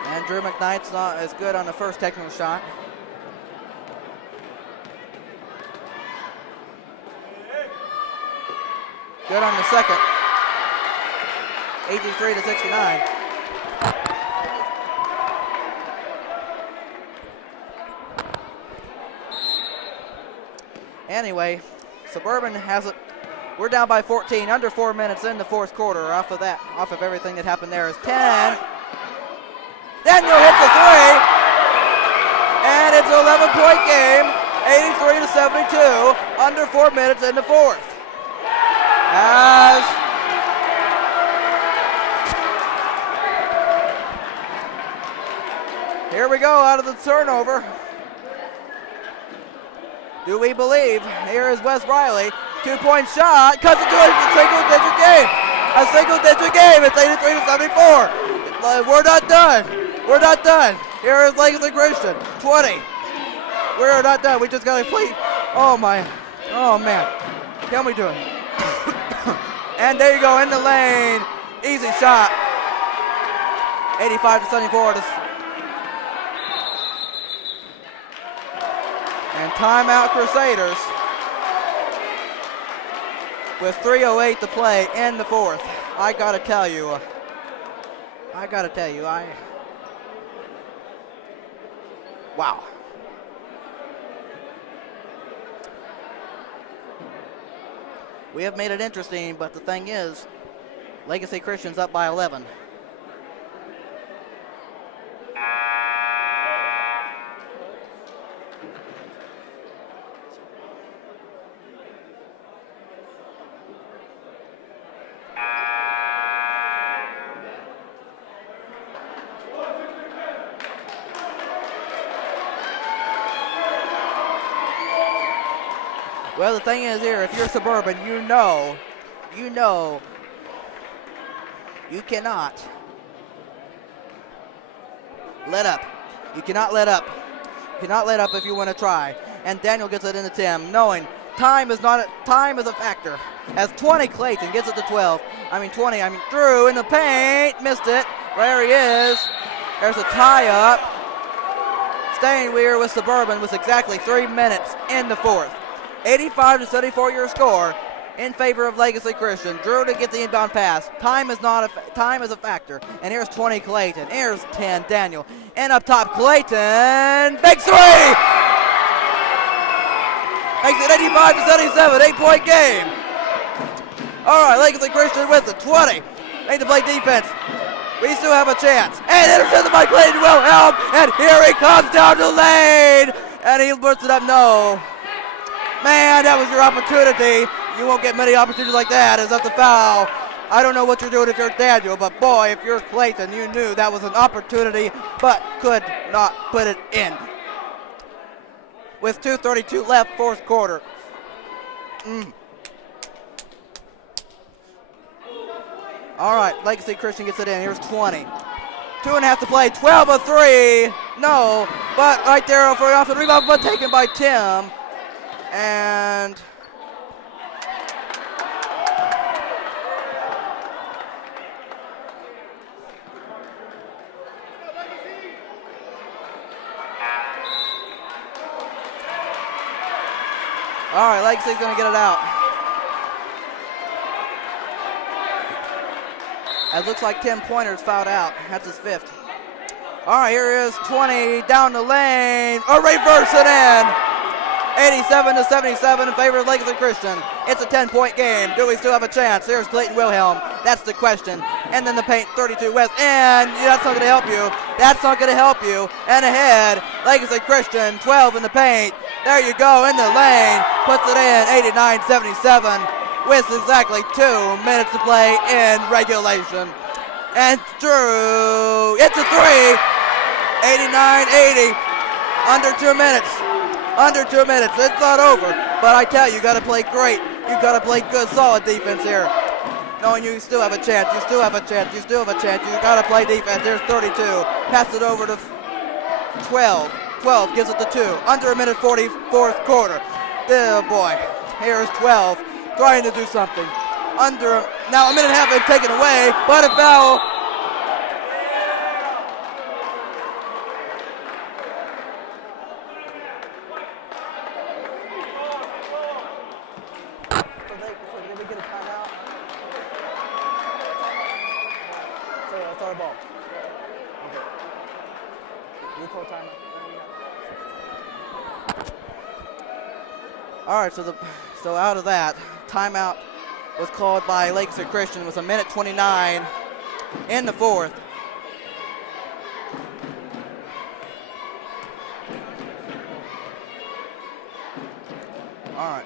And Drew McKnight's not as good on the first technical shot. Good on the second. 83-69. Anyway, Suburban has it. We're down by 14, under 4 minutes in the fourth quarter. Off of everything that happened there is 10. Daniel hits the three, and it's an 11-point game, 83-72, under 4 minutes in the fourth. As here we go out of the turnover. Do we believe? Here is Wes Riley. 2-point shot. Cuts it to a single-digit game. a single-digit game. It's 83-74. We're not done. We're not done. Here is Legacy Christian, 20. We're not done. We just got to play. Oh, my. Oh, man. Can we do it? And there you go, in the lane. Easy shot. 85-74. And timeout Crusaders with 3:08 to play in the fourth. I gotta tell you, wow. We have made it interesting, but the thing is, Legacy Christian's up by 11. Well, the thing is here, if you're Suburban, you know, you cannot let up. You cannot let up. You cannot let up if you want to try. And Daniel gets it into Tim, knowing time is a factor. As 20, Clayton gets it to 12. Drew in the paint, missed it. There he is. There's a tie-up. Staying here with Suburban with exactly 3 minutes in the fourth. 85-74 your score in favor of Legacy Christian. Drew to get the inbound pass. Time is a factor. And here's 20 Clayton. Here's 10 Daniel. And up top Clayton. Big three! Makes it 85-77. 8-point game. All right, Legacy Christian with the 20. Need to play defense. We still have a chance. And intercepted by Clayton Wilhelm. And here he comes down the lane. And he puts it up. No. Man, that was your opportunity. You won't get many opportunities like that. Is that the foul? I don't know what you're doing if you're Daniel, but boy, if you're Clayton, you knew that was an opportunity, but could not put it in. With 2:32 left, fourth quarter. All right, Legacy Christian gets it in. Here's 20. 2.5 to play. 12 of 3. No, but right there for off the rebound, but taken by Tim. And all right, Legacy's going to get it out. It looks like Tim Pointer's fouled out. That's his fifth. All right, here is 20 down the lane. A reverse it in. 87-77 in favor of Legacy Christian. It's a 10-point game. Do we still have a chance? Here's Clayton Wilhelm. That's the question. And then the paint, 32 West. And that's not going to help you. That's not going to help you. And ahead, Legacy Christian, 12 in the paint. There you go, in the lane. Puts it in, 89-77. With exactly 2 minutes to play in regulation. And Drew, it's a three. 89-80. Under 2 minutes. Under 2 minutes. It's not over. But I tell you, you got to play great. You got to play good, solid defense here. Knowing you still have a chance. You still have a chance. You still have a chance. You got to play defense. There's 32. Pass it over to 12. 12 gives it to 2. Under a minute 40, fourth quarter. Oh boy. Here's 12. Trying to do something. Now a minute and a half is taken away. But a foul. All right, so out of that, timeout was called by Legacy Christian with a minute 29 in the fourth. All right.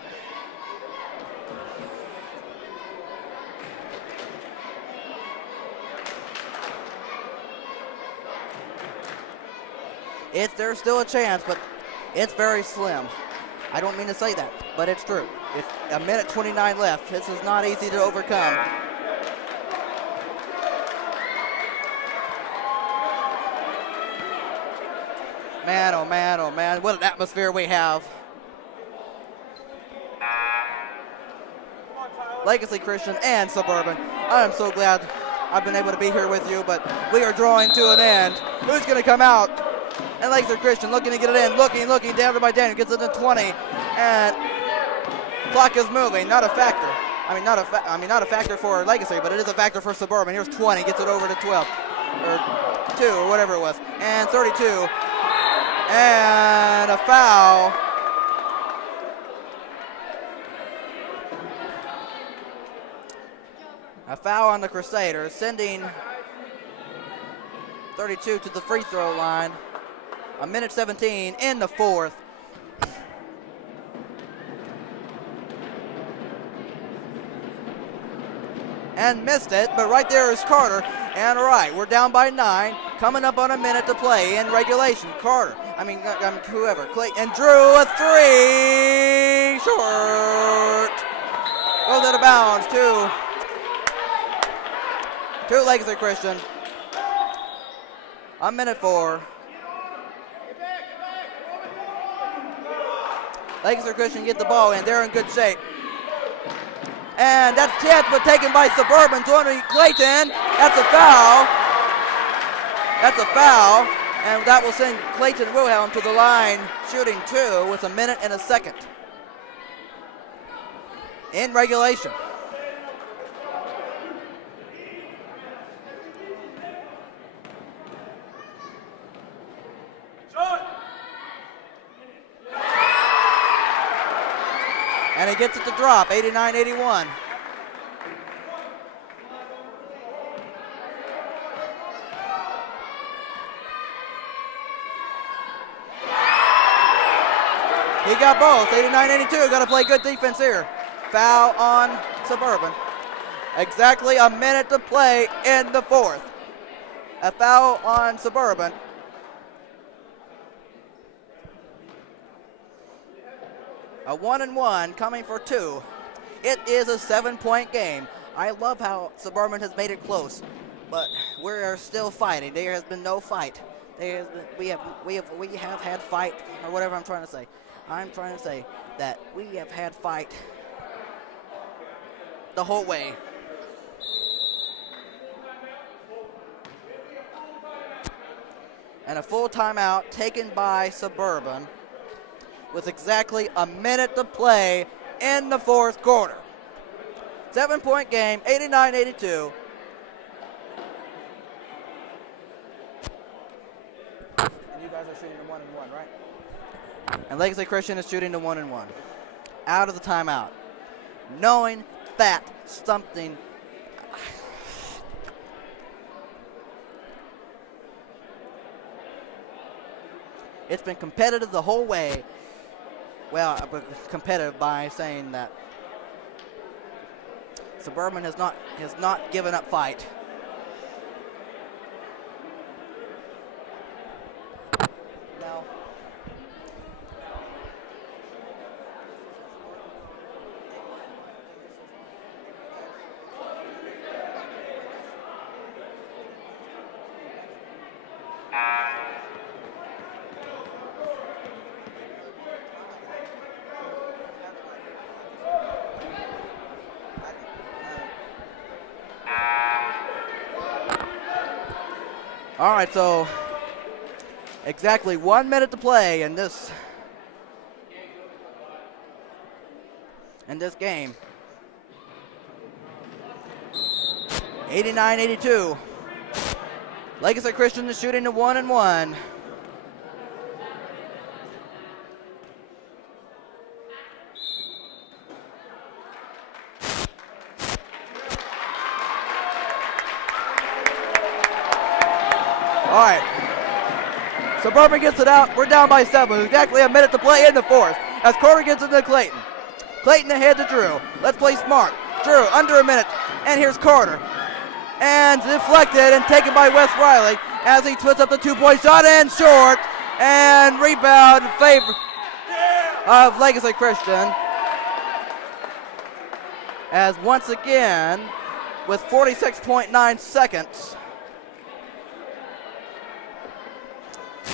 There's still a chance, but it's very slim. I don't mean to say that, but it's true. It's a minute 29 left. This is not easy to overcome. Man, oh man, oh man, what an atmosphere we have. Legacy Christian and Suburban. I am so glad I've been able to be here with you, but we are drawing to an end. Who's going to come out? And Legacy Christian looking to get it in, looking, down by Daniel, gets it to 20, and clock is moving. Not a factor. Not a factor for Legacy, but it is a factor for Suburban. Here's 20, gets it over to 12, or 2, or whatever it was, and 32, and a foul. A foul on the Crusaders, sending 32 to the free throw line. A minute 17 in the fourth. And missed it, but right there is Carter. And all right, we're down by 9, coming up on a minute to play in regulation. Carter, whoever, Clayton, and Drew a 3, short. Goes out of bounds to Legacy Christian. A minute 4. Legacy Christian get the ball in. They're in good shape. And that's tipped, but taken by Suburban. Tony Clayton. That's a foul. That's a foul. And that will send Clayton Wilhelm to the line, shooting 2 with a minute and a second in regulation. And he gets it to drop, 89-81. He got both, 89-82. Got to play good defense here. Foul on Suburban. Exactly a minute to play in the fourth. A foul on Suburban. A 1-and-1 coming for 2. It is a 7-point game. I love how Suburban has made it close, but we are still fighting. There has been no fight. We have had fight, or whatever I'm trying to say. I'm trying to say that we have had fight the whole way. And a full timeout taken by Suburban with exactly a minute to play in the fourth quarter. 7-point game, 89-82. And you guys are shooting the 1-and-1, right? And Legacy Christian is shooting the 1-and-1. Out of the timeout. Knowing that something... It's been competitive the whole way. Well, competitive by saying that Suburban has not given up fight. Now, all right, so exactly 1 minute to play in this game. 89-82. Legacy Christian is shooting the 1-and-1. All right, Suburban gets it out. We're down by 7. Exactly a minute to play in the fourth. As Carter gets it to Clayton. Clayton ahead to Drew. Let's play smart. Drew, under a minute. And here's Carter. And deflected and taken by Wes Riley as he puts up the 2-point shot and short. And rebound in favor of Legacy Christian. As once again, with 46.9 seconds,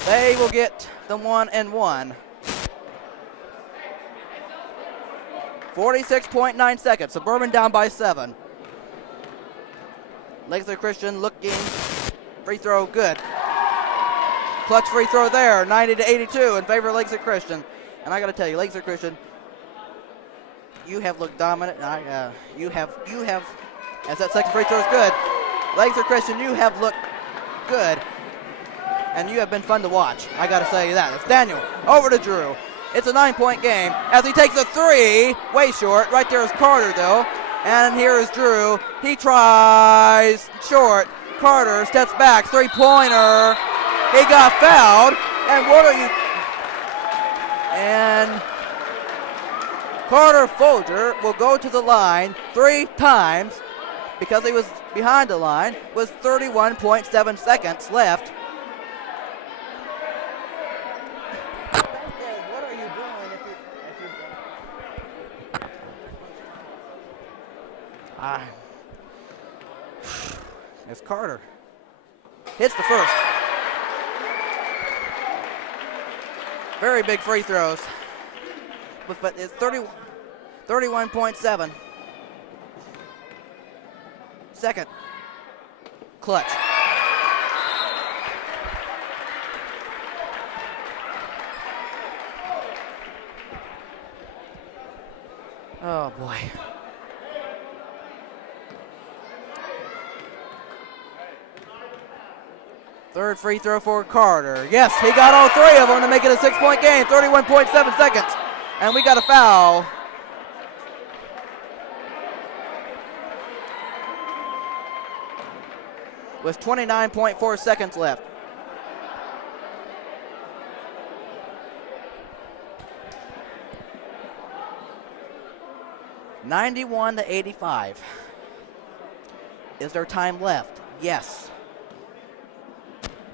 they will get the 1-and-1. 46.9 seconds. Suburban down by 7. Legacy Christian looking. Free throw, good. Clutch free throw there, 90-82 in favor of Legacy Christian. And I got to tell you, Legacy Christian, you have looked dominant. And you have, as that second free throw is good. Legacy Christian, you have looked good. And you have been fun to watch. I got to say that. It's Daniel over to Drew. It's a 9-point game as he takes a three, way short. Right there is Carter, though. And here is Drew. He tries short. Carter steps back, three-pointer. He got fouled. And what are you? And Carter Folger will go to the line 3 times because he was behind the line with 31.7 seconds left. What are you doing if you're It's Carter. Hits the first. Very big free throws. But it's 31.7. Second. Clutch. Oh boy. Third free throw for Carter. Yes, he got all 3 of them to make it a 6-point game. 31.7 seconds. And we got a foul. With 29.4 seconds left. (91-85). Is there time left? Yes.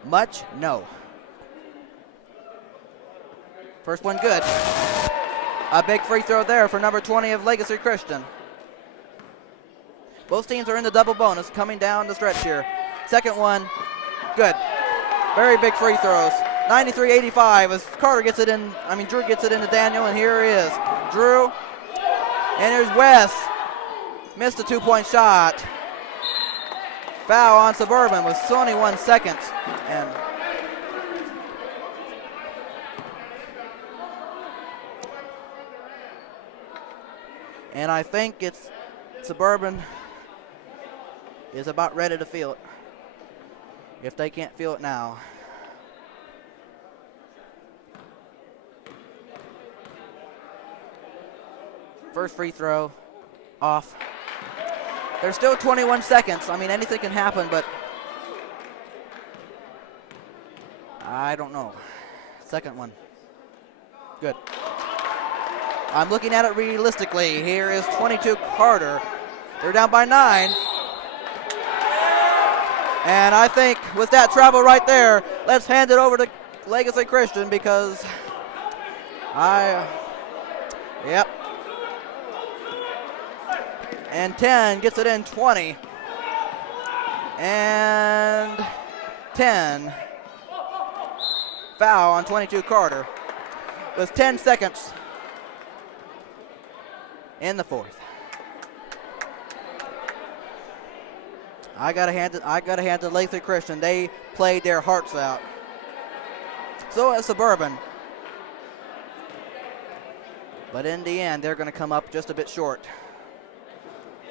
Much? No. First one good. A big free throw there for number 20 of Legacy Christian. Both teams are in the double bonus coming down the stretch here. Second one, good. Very big free throws. 93-85 as Carter gets it in, Drew gets it into Daniel, and here he is. Drew, and here's Wes. Missed a 2-point shot. Foul on Suburban with 21 seconds. And I think it's Suburban is about ready to feel it. If they can't feel it now. First free throw off. There's still 21 seconds. Anything can happen, but I don't know. Second one. Good. I'm looking at it realistically. Here is 22 Carter. They're down by 9. And I think with that travel right there, let's hand it over to Legacy Christian because yep. And 10 gets it in 20. And 10. Foul on 22 Carter. With 10 seconds in the fourth. I gotta hand it to Legacy Christian. They played their hearts out. So has Suburban. But in the end, they're gonna come up just a bit short.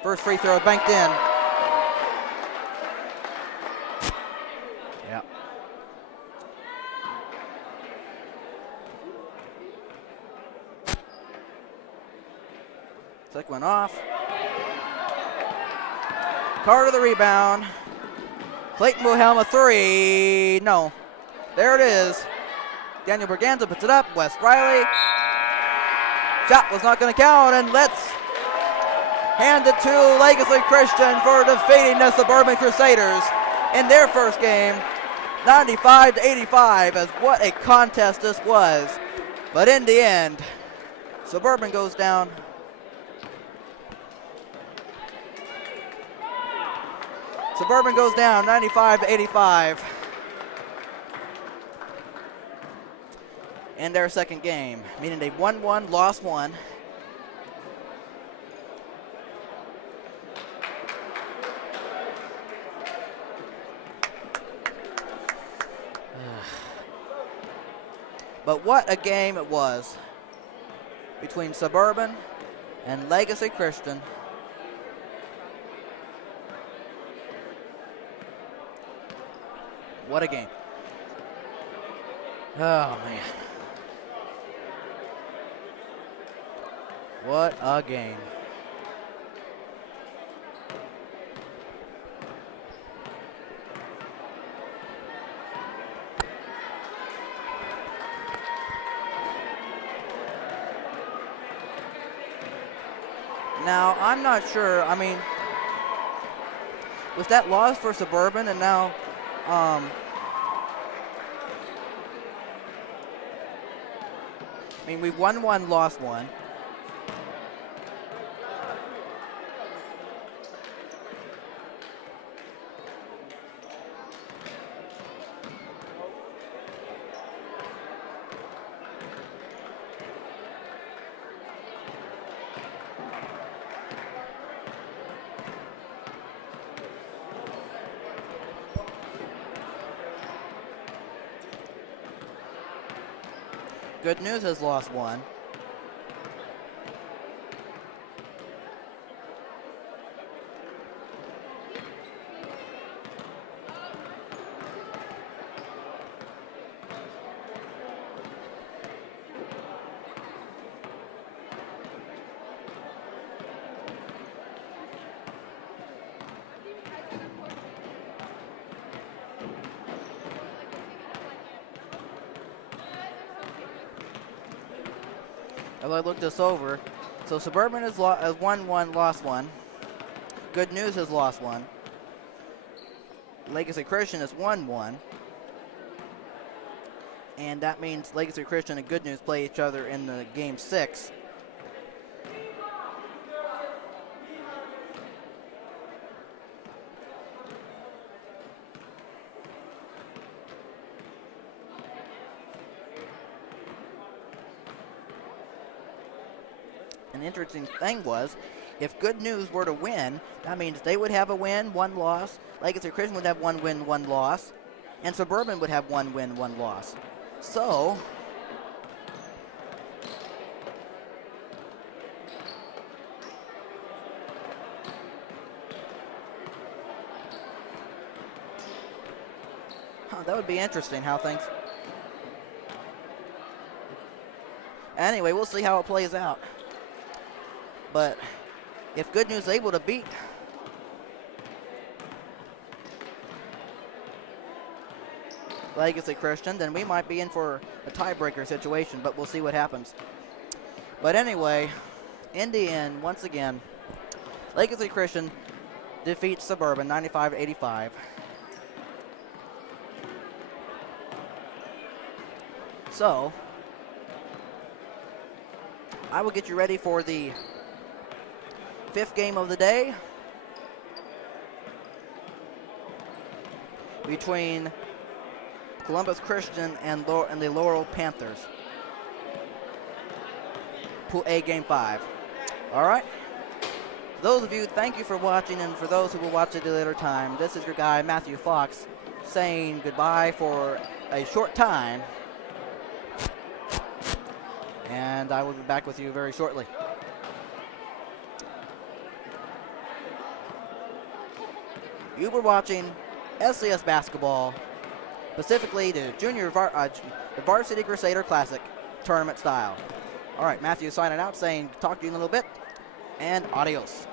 First free throw banked in. Yeah. Second one off. Carter the rebound. Clayton Wilhelm a 3. No. There it is. Daniel Berganza puts it up. Wes Riley. Shot was not going to count, and let's hand it to Legacy Christian for defeating the Suburban Crusaders in their first game, 95-85, as what a contest this was. But in the end, Suburban goes down. Suburban goes down 95-85. in their second game, meaning they won one, lost one. But what a game it was between Suburban and Legacy Christian. What a game. Oh, man. What a game. Now, I'm not sure. I mean, with that loss for Suburban, and now I mean, we won one, lost one. Good News has lost one. As I look this over, so Suburban has won one, lost one. Good News has lost one. Legacy Christian has won one. And that means Legacy Christian and Good News play each other in the game 6. An interesting thing was, if Good News were to win, that means they would have a win, one loss. Legacy Christian would have one win, one loss. And Suburban would have one win, one loss. So, that would be interesting how things... Anyway, we'll see how it plays out. But if Good News is able to beat Legacy Christian, then we might be in for a tiebreaker situation, but we'll see what happens. But anyway, in the end, once again, Legacy Christian defeats Suburban 95-85. So, I will get you ready for the 5th game of the day between Columbus Christian and the Laurel Panthers. Pool A, Game 5. All right. For those of you, thank you for watching, and for those who will watch it at a later time, this is your guy, Matthew Fox, saying goodbye for a short time, and I will be back with you very shortly. You were watching SCS basketball, specifically the the Varsity Crusader Classic tournament style. All right, Matthew signing out, saying talk to you in a little bit, and adios.